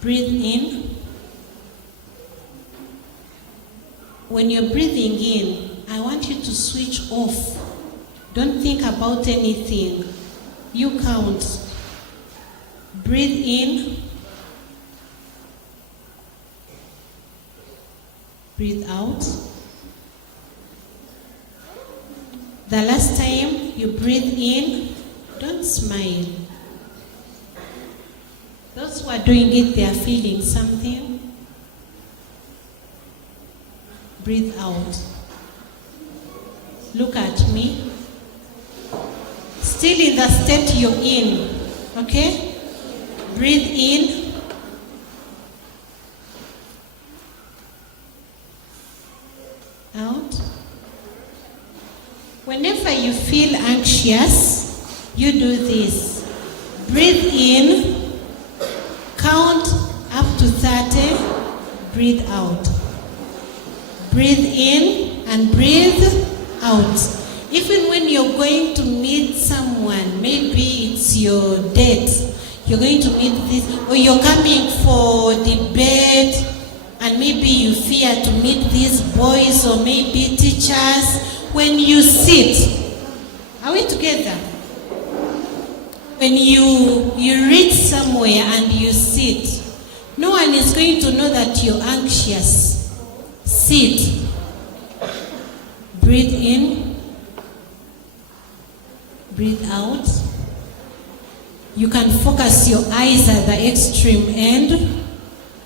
Breathe in. When you're breathing in, I want you to switch off. Don't think about anything. You count. Breathe in. Breathe out. The last time you breathe in, don't smile. Those who are doing it, they are feeling something. Breathe out. Look at me. Still in the state you're in, okay? Breathe in. Out. Whenever you feel anxious, you do this. Breathe in, count up to 30, breathe out. Breathe in and breathe out. Even when you're going to meet someone, maybe it's your date, you're going to meet this, or you're coming for debate, and maybe you fear to meet these boys or maybe teachers. When you sit, are we together? When you reach somewhere and you sit, no one is going to know that you're anxious. Sit. Breathe in. Breathe out. You can focus your eyes at the extreme end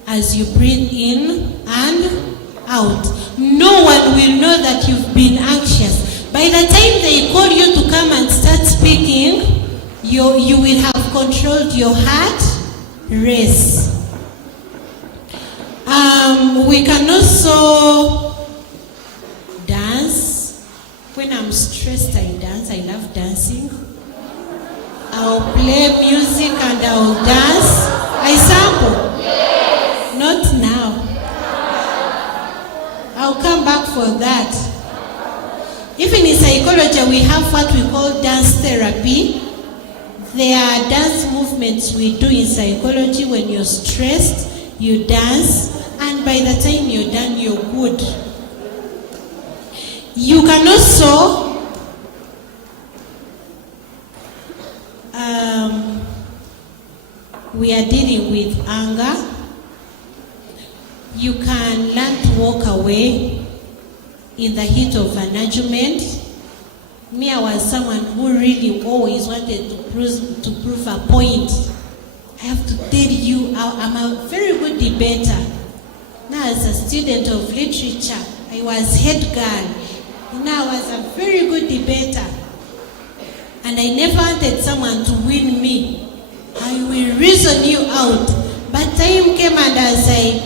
as you breathe in and out. No one will know that you've been anxious. By the time they call you to come and start speaking, you will have controlled your heart race. We can also dance. When I'm stressed, I dance. I love dancing. I'll play music and I'll dance. I sample. Yes. Not now. I'll come back for that. Even in psychology, we have what we call dance therapy. There are dance movements we do in psychology. When you're stressed, you dance, and by the time you're done, you're good. You can also we are dealing with anger. You can learn to walk away in the heat of an argument. Me, I was someone who really always wanted to prove a point. I have to tell you, I'm a very good debater. Now, as a student of literature, I was head girl. Now, I was a very good debater. And I never wanted someone to win me. I will reason you out. But time came and I was like,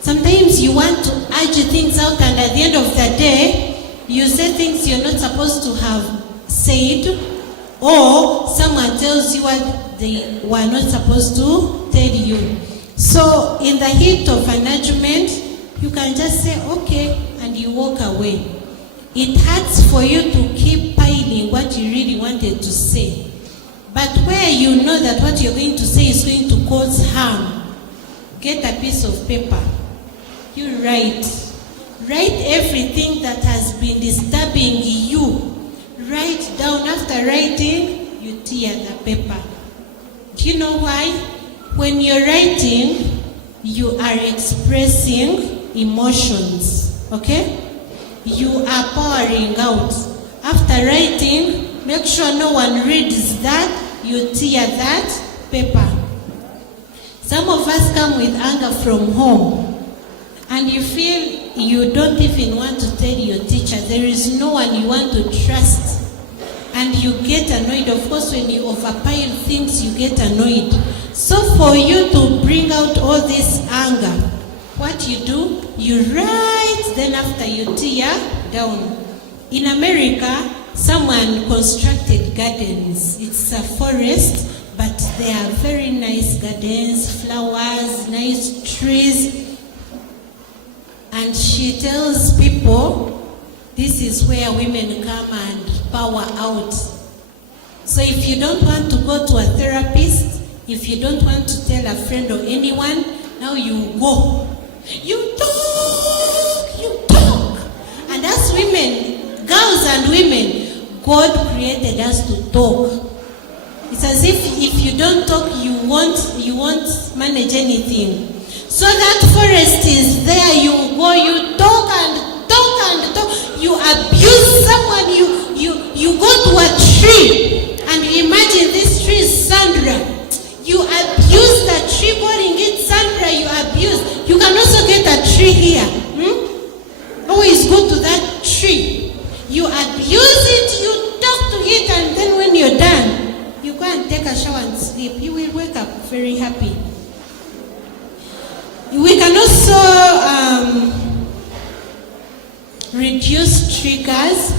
sometimes you want to argue things out, and at the end of the day, you say things you're not supposed to have said, or someone tells you what they were not supposed to tell you. So in the heat of an argument, you can just say, okay, and you walk away. It hurts for you to keep piling what you really wanted to say. But where you know that what you're going to say is going to cause harm, get a piece of paper. You write. Write everything that has been disturbing you. Write down. After writing, you tear the paper. Do you know why? When you're writing, you are expressing emotions. Okay? You are pouring out. After writing, make sure no one reads that. You tear that paper. Some of us come with anger from home, and you feel you don't even want to tell your teacher. There is no one you want to trust, and you get annoyed. Of course, when you overpile things, you get annoyed. So for you to bring out all this anger, what you do, you write, then after you tear down. In America, someone constructed gardens. It's a forest, but they are very nice gardens, flowers, nice trees. And she tells people, this is where women come and power out. So if you don't want to go to a therapist, If you don't want to tell a friend or anyone, now you go. You talk. And as women, girls and women, God created us to talk. It's as if you don't talk, you won't manage anything. So that forest is there, you go, you talk and talk and talk. You abuse someone, you go to a tree, and imagine this tree is Sandra. You abuse the tree, calling it Sandra, you abuse. You can also get a tree here. Always go to that tree. You abuse it, you talk to it, and then when you're done, you go and take a shower and sleep. You will wake up very happy. We can also reduce triggers.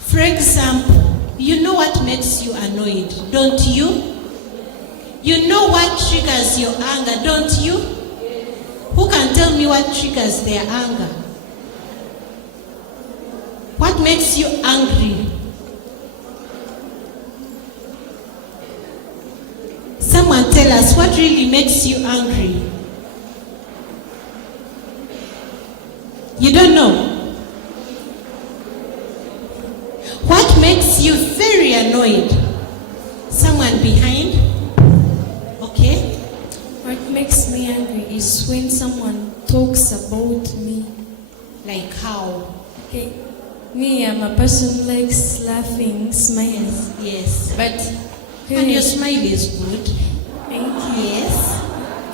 For example, you know what makes you annoyed, don't you? You know what triggers your anger, don't you? Who can tell me what triggers their anger? What makes you angry? Someone tell us what really makes you angry. You don't know? What makes you very annoyed? Someone behind? Okay. What makes me angry is when someone talks about me. Like how? Okay. Me, I'm a person who likes laughing, smiling. Yes. But and your smile is good. Thank you. Yes.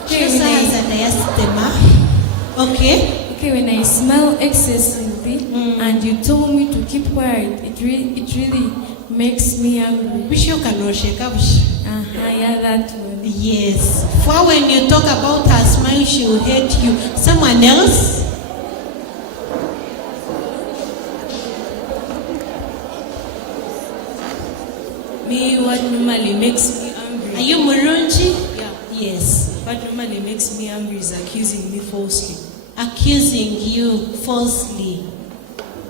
Okay, She also has a diastema. Okay. Okay, when I smile excessively and you told me to keep quiet, it really makes me angry. Yeah, that one. Yes. For when you talk about her smile, she will hate you. Someone else? Me, what normally makes me angry. Are you Murunji? Yeah. Yes. What normally makes me angry is accusing me falsely. Accusing you falsely.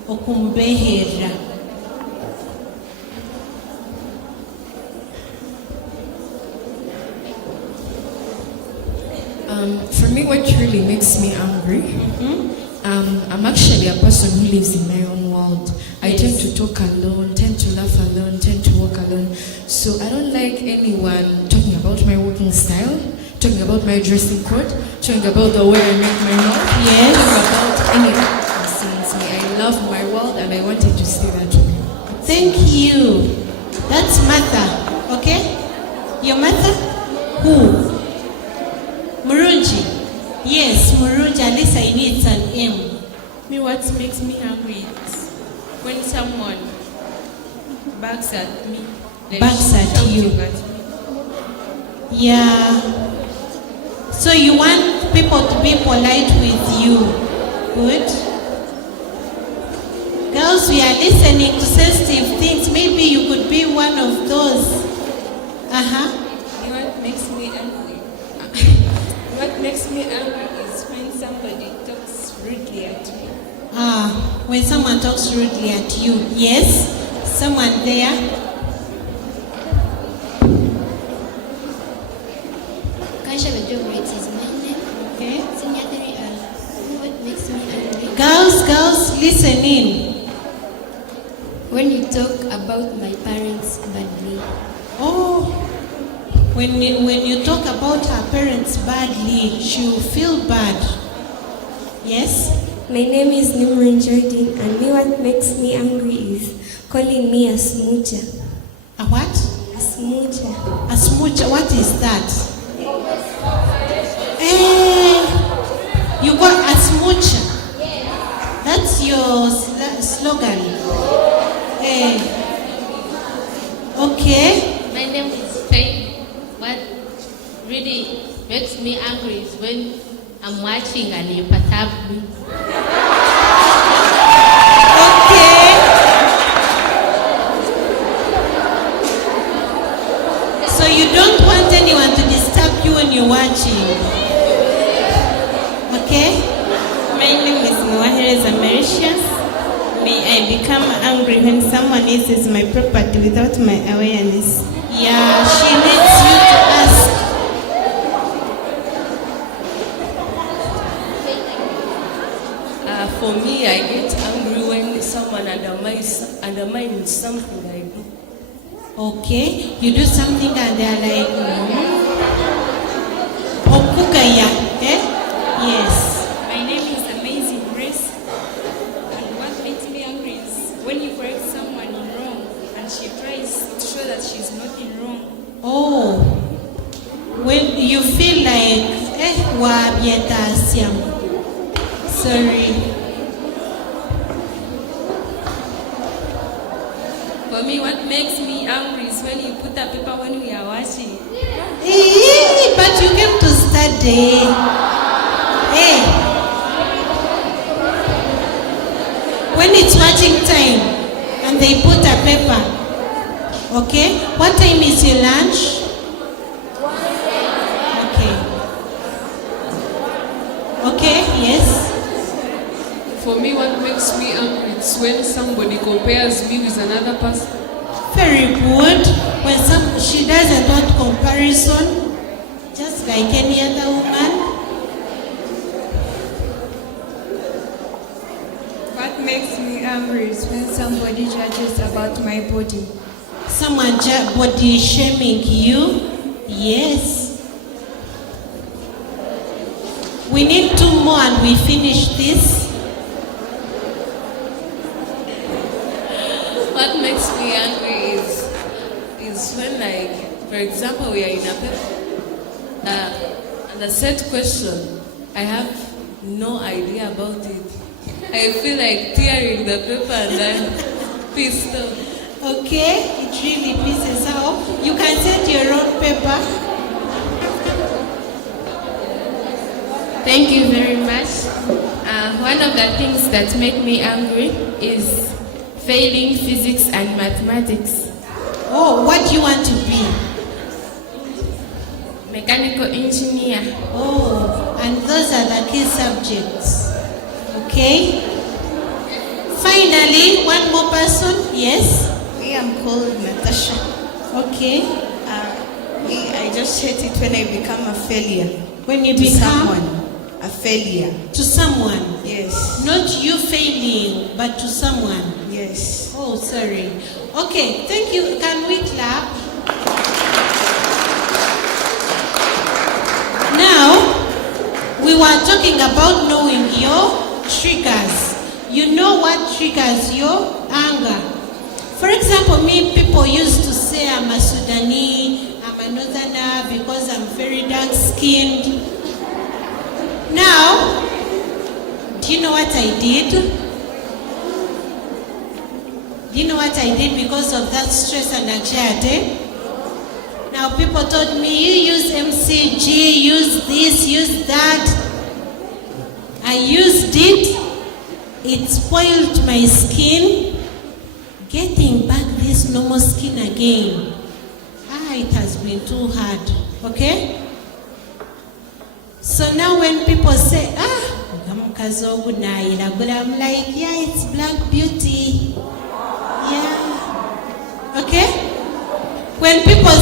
Okumbehera. For me, what really makes me angry, I'm actually a person who lives in my own world. I tend to talk alone, tend to laugh alone, tend to walk alone. So I don't like anyone talking about my walking style, talking about my dressing code, talking about the way I make my mouth. Yes. Talking about anything concerns me. I love my world and I wanted to say that to me. Thank you. That's Martha. Okay? Your Martha? Who? Murunji. Yes, Murunji. At least I need an M. Me, what makes me angry is when someone backs at me. Backs at you. Yeah. So you want people to be polite with you. Good. Girls, we are listening to sensitive things. Maybe you could be one of those. What makes me angry? What makes me angry is when somebody talks rudely at me. When someone talks rudely at you. Yes? Someone there? Kaisha Bejovic is my name. Okay. Senior 3R. What makes me angry? Girls, listen in. When you talk about my parents badly. Oh, when you talk about her parents badly, she will feel bad. Yes? My name is Nimrin Jordan, and what makes me angry is calling me a smoocher. A what? A smoocher. A smoocher, what is that? You got a smoocher. That's your slogan. Okay. My name is Faith. What really makes me angry is when I'm watching and you perturb me. Okay. So you don't want anyone to disturb you when you're watching. Okay? My name is Mwahereza Mauritius. May I become angry when someone uses my property without my awareness. Yeah, she needs you to ask For me, I get angry when someone undermines something I do. Okay, you do something and they're like, Okugaya, eh? Yes. My name is Amazing Grace, and what makes me angry is when you correct someone in wrong and she tries to show that she's not in wrong. Oh, when you feel like, sorry. For me, what makes me angry is when you put a paper when we are watching. But you came to study. Hey. When it's watching time and they put a paper, okay? What time is your lunch? Okay, yes. For me, what makes me angry is when somebody compares me with another person. Very good. When she doesn't want comparison, just like any other woman. What makes me angry is when somebody judges about my body. Someone body shaming you? Yes. We need 2 more and we finish this. What makes me angry is when, like, for example, we are in a paper and a set question, I have no idea about it. I feel like tearing the paper and then pissed off. Okay, it really pisses off. You can set your own paper. Thank you very much. One of the things that make me angry is failing physics and mathematics. Oh, what do you want to be? Mechanical engineer. Oh, and those are the key subjects. Okay. Finally, one more person. Yes. Me, I'm called Natasha. Okay. I just hate it when I become a failure. When you to become someone. A failure. To someone? Yes. Not you failing, but to someone? Yes. Oh, sorry. Okay, thank you. Can we clap? Now, we were talking about knowing your triggers. You know what triggers your anger. For example, people used to say I'm a Sudanese, I'm a Northerner because I'm very dark-skinned. Now, do you know what I did? Do you know what I did because of that stress and anxiety? Now people told me, you use MCG, use this, use that. I used it. It spoiled my skin. Getting back this normal skin again. It has been too hard. Okay? So now when people say, I'm like, yeah, it's Black Beauty. Yeah. Okay? When people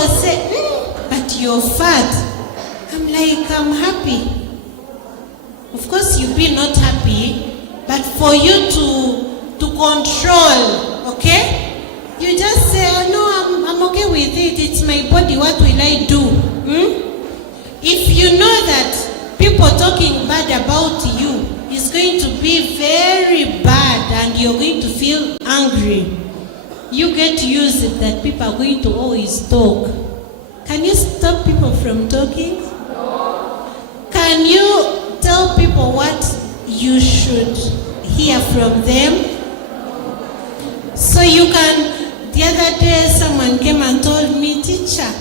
say, but you're fat, I'm like, I'm happy. Of course you'll be not happy, but for you to control, okay? You just say, oh no, I'm okay with it. It's my body. What will I do? If you know that people talking bad about you is going to be very bad and you're going to feel angry, you get used that people are going to always talk. Can you stop people from talking? Can you tell people what you should hear from them? So you can. The other day someone came and told me, teacher,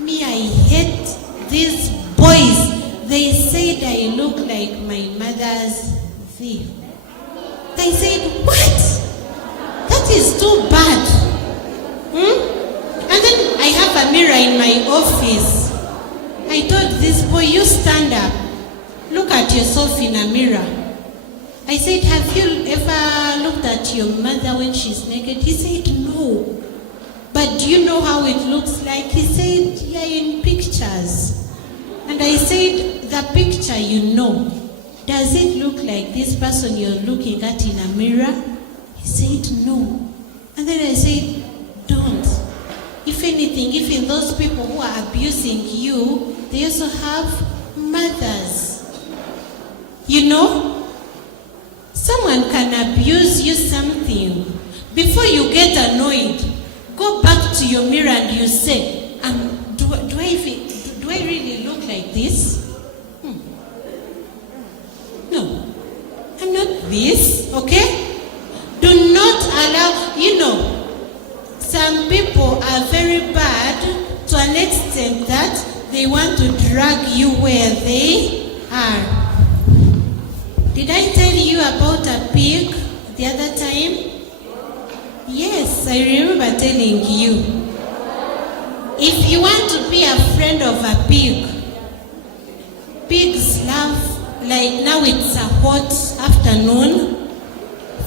me I hate these boys. They said I look like my mother's thief. They said, what? That is too bad. And then I have a mirror in my office. I told this boy, you stand up. Look at yourself in a mirror. I said, have you ever looked at your mother when she's naked? He said, no. But do you know how it looks like? He said, yeah, in pictures. And I said, the picture you know. does it look like this person you're looking at in a mirror? He said, no. And then I said, don't. If anything, even those people who are abusing you, they also have mothers. You know, someone can abuse you something. Before you get annoyed, go back to your mirror and you say, do I really look like this? No, I'm not this, okay? Do not allow, some people are very bad to an extent that they want to drag you where they are. Did I tell you about a pig the other time? Yes, I remember telling you. If you want to be a friend of a pig, pigs love, like now it's a hot afternoon.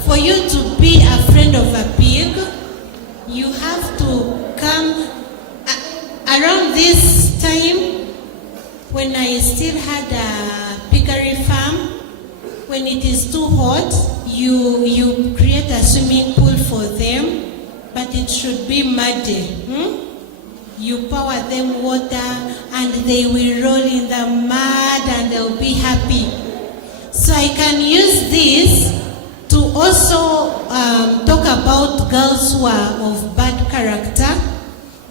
For you to be a friend of a pig, you have to come around this time when I still had a piggery farm. When it is too hot, you create a swimming pool for them, but it should be muddy. You pour them water and they will roll in the mud and they'll be happy. So I can use this to also talk about girls who are of bad character.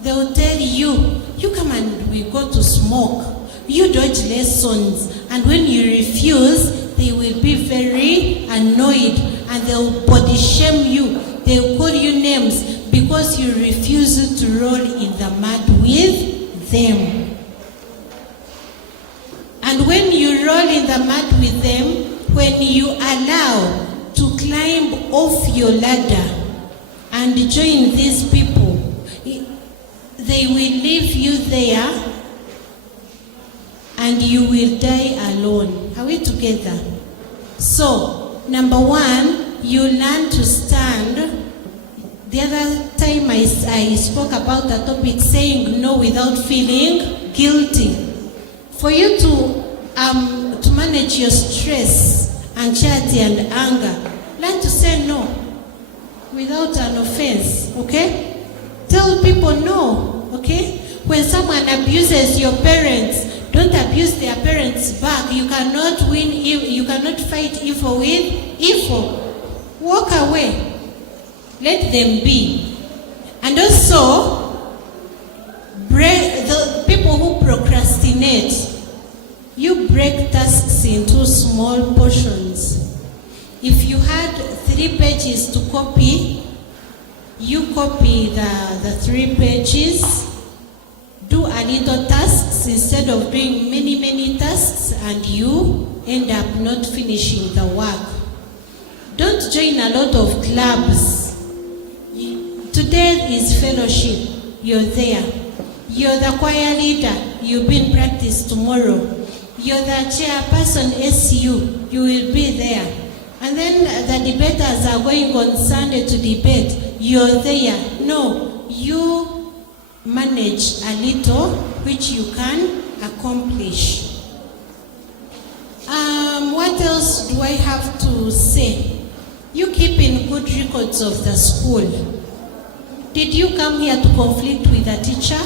They will tell you, you come and we go to smoke. You dodge lessons. And when you refuse, they will be very annoyed and they'll body shame you. They'll call you names because you refuse to roll in the mud with them. And when you roll in the mud with them, when you allow to climb off your ladder and join these people, they will leave you there and you will die alone. Are we together? So, number one, you learn to stand. The other time I spoke about the topic saying no without feeling guilty. For you to manage your stress, anxiety and anger, learn to say no without an offense, okay? Tell people no, okay? When someone abuses your parents, don't abuse their parents back. You cannot win, you cannot fight evil with evil. Walk away. Let them be. And also, the people who procrastinate, you break tasks into small portions. If you had 3 pages to copy, you copy the 3 pages, do a little tasks instead of doing many tasks, and you end up not finishing the work. Don't join a lot of clubs. Today is fellowship, you're there. You're the choir leader, you'll be in practice tomorrow. You're the chairperson SU, you will be there. And then the debaters are going on Sunday to debate, you're there. No, you manage a little which you can accomplish. What else do I have to say? You keep in good records of the school. Did you come here to conflict with a teacher?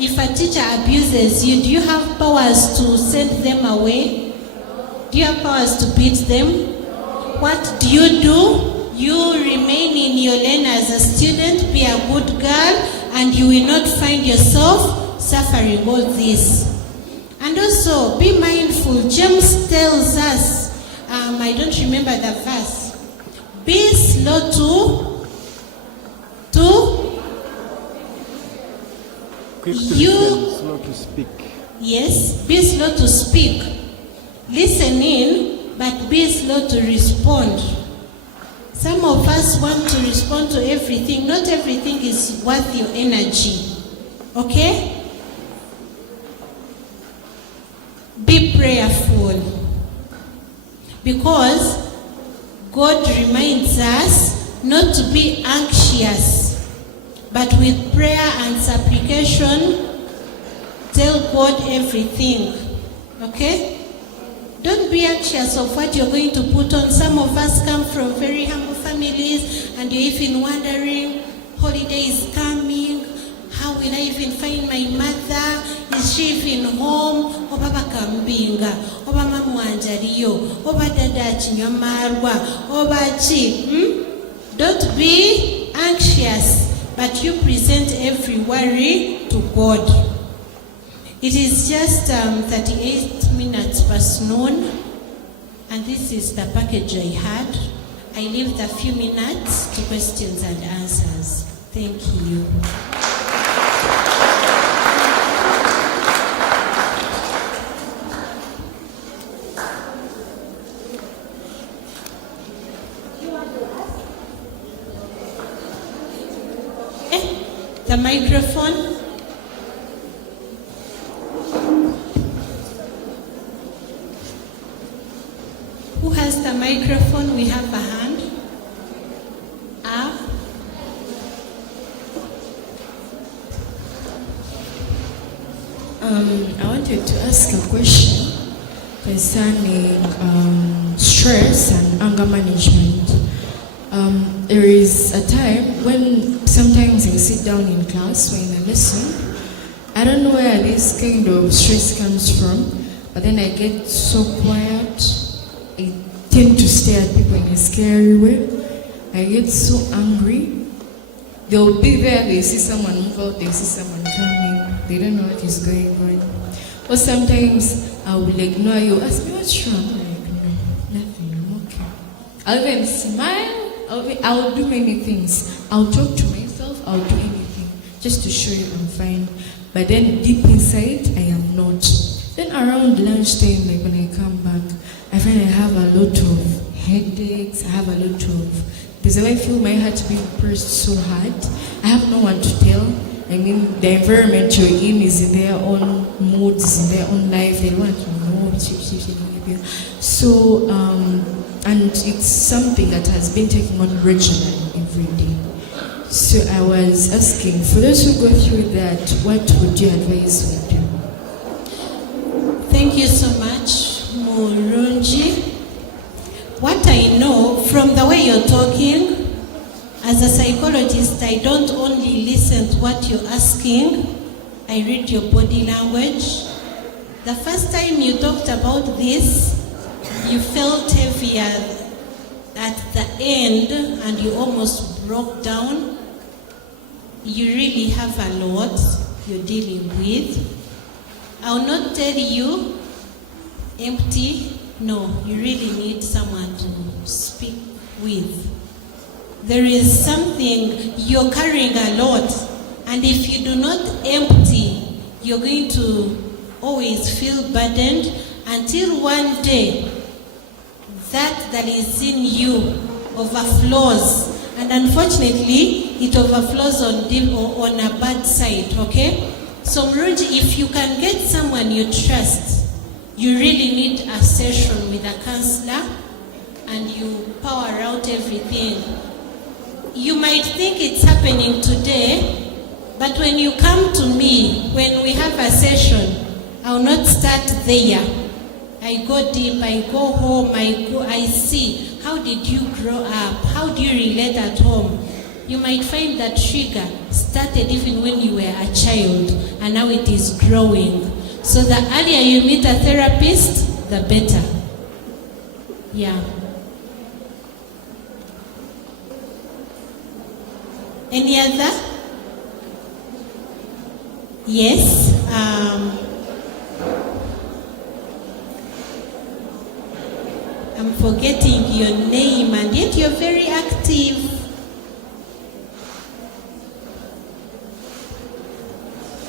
If a teacher abuses you, do you have powers to send them away? Do you have powers to beat them? What do? You remain in your lane as a student, be a good girl, and you will not find yourself suffering all this. And also, be mindful. James tells us, I don't remember the verse, be slow quick to listen, slow to speak. Yes, be slow to speak. Listen in, but be slow to respond. Some of us want to respond to everything. Not everything is worth your energy. Okay? Be prayerful. Because God reminds us not to be anxious, but with prayer and supplication, tell God everything. Okay? Don't be anxious of what you're going to put on. Some of us come from very humble families, and you're even wondering, holiday is coming, how will I even find my mother? Is she even home? Oba bakambinga, oba mama wanjaliyo, oba dada chinyamarwa, oba chi. Don't be anxious, but you present every worry to God. It is just 38 minutes past noon, and this is the package I had. I leave the few minutes to questions and answers. Thank you. The microphone. Who has the microphone? We have a hand. Up. I wanted to ask a question concerning stress and anger management. There is a time when sometimes I sit down in class or in a lesson. I don't know where this kind of stress comes from, but then I get so quiet. I tend to stare at people in a scary way. I get so angry. They'll be there, they see someone move out, they see someone coming, they don't know what is going on. Or sometimes I will ignore you, ask me what's wrong. I'm like, no, nothing, I'm okay. I'll even smile, I'll do many things. I'll talk to myself, I'll do anything just to show you I'm fine. But then deep inside, I am not. Then around lunchtime, like when I come back, I find I have a lot of headaches, I have a lot of, because I feel my heart being pressed so hard. I have no one to tell. I mean, the environment you're in is in their own moods, in their own life. They want to know. So, and it's something that has been taking on regularly every day. So I was asking, for those who go through that, what would you advise me to do? Thank you so much, Murunji. What I know from the way you're talking, as a psychologist, I don't only listen to what you're asking, I read your body language. The first time you talked about this, you felt heavier at the end and you almost broke down. You really have a lot you're dealing with. I'll not tell you empty. No, you really need someone to speak with. There is something, you're carrying a lot, and if you do not empty, you're going to always feel burdened until one day that is in you overflows. And unfortunately, it overflows on a bad side, okay? So Murunji, if you can get someone you trust, you really need a session with a counselor and you power out everything. You might think it's happening today, but when you come to me, when we have a session, I'll not start there. I go deep, I go home, I see, how did you grow up? How do you relate at home? You might find that trigger started even when you were a child, and now it is growing. So the earlier you meet a therapist, the better. Yeah. Any other? Yes. I'm forgetting your name, and yet you're very active.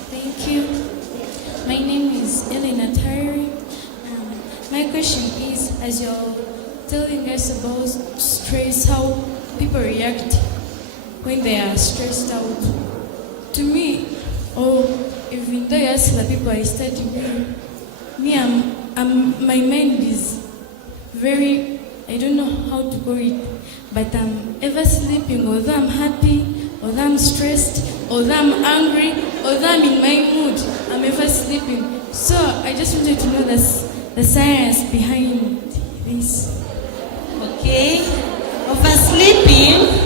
Thank you. My name is Elena Tari. My question is, as you're telling us about stress, how people react when they are stressed out. To me, or even though you ask the people I study with, my mind is very, I don't know how to call it, but I'm ever sleeping, although I'm happy, although I'm stressed, although I'm angry, although I'm in my mood, I'm ever sleeping. So I just wanted to know that the science behind this. Okay. Oversleeping.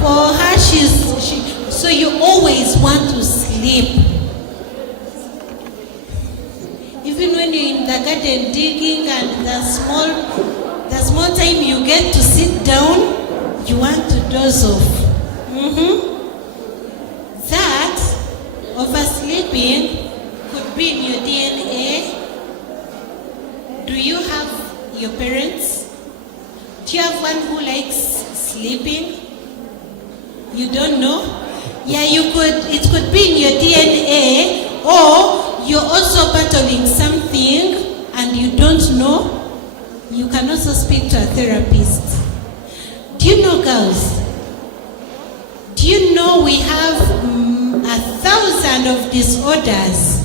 For her, so you always want to sleep. Even when you're in the garden digging and the small time you get to sit down, you want to doze off. That oversleeping could be in your DNA. Do you have your parents? Do you have one who likes sleeping? You don't know? Yeah, it could be in your DNA, or you're also battling something and you don't know. You can also speak to a therapist. Do you know, girls? Do you know we have 1,000 of disorders?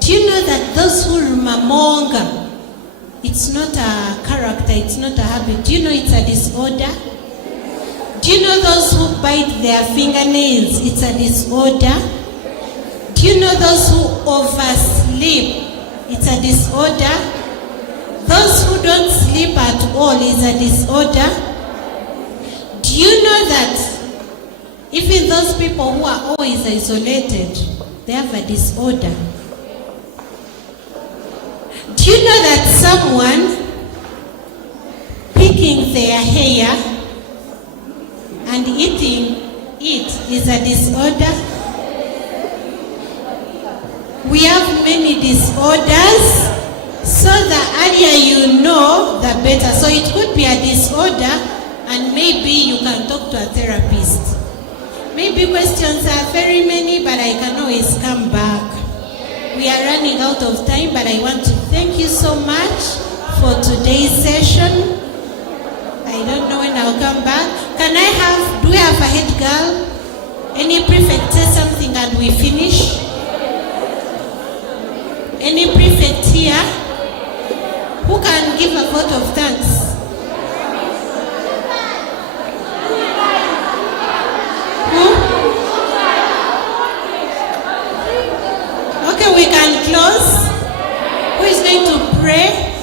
Do you know that those who mamonga, it's not a character, it's not a habit. Do you know it's a disorder? Do you know those who bite their fingernails? It's a disorder. Do you know those who oversleep? It's a disorder. Those who don't sleep at all is a disorder. Do you know that even those people who are always isolated, they have a disorder? Do you know that someone picking their hair and eating it is a disorder? We have many disorders, so the earlier you know, the better. So it could be a disorder, and maybe you can talk to a therapist. Maybe questions are very many, but I can always come back. We are running out of time, but I want to thank you so much for today's session. I don't know when I'll come back. Do we have a head girl? Any prefect say something and we finish? Any prefect here who can give a vote of thanks? Who? Okay, we can close. Who is going to pray?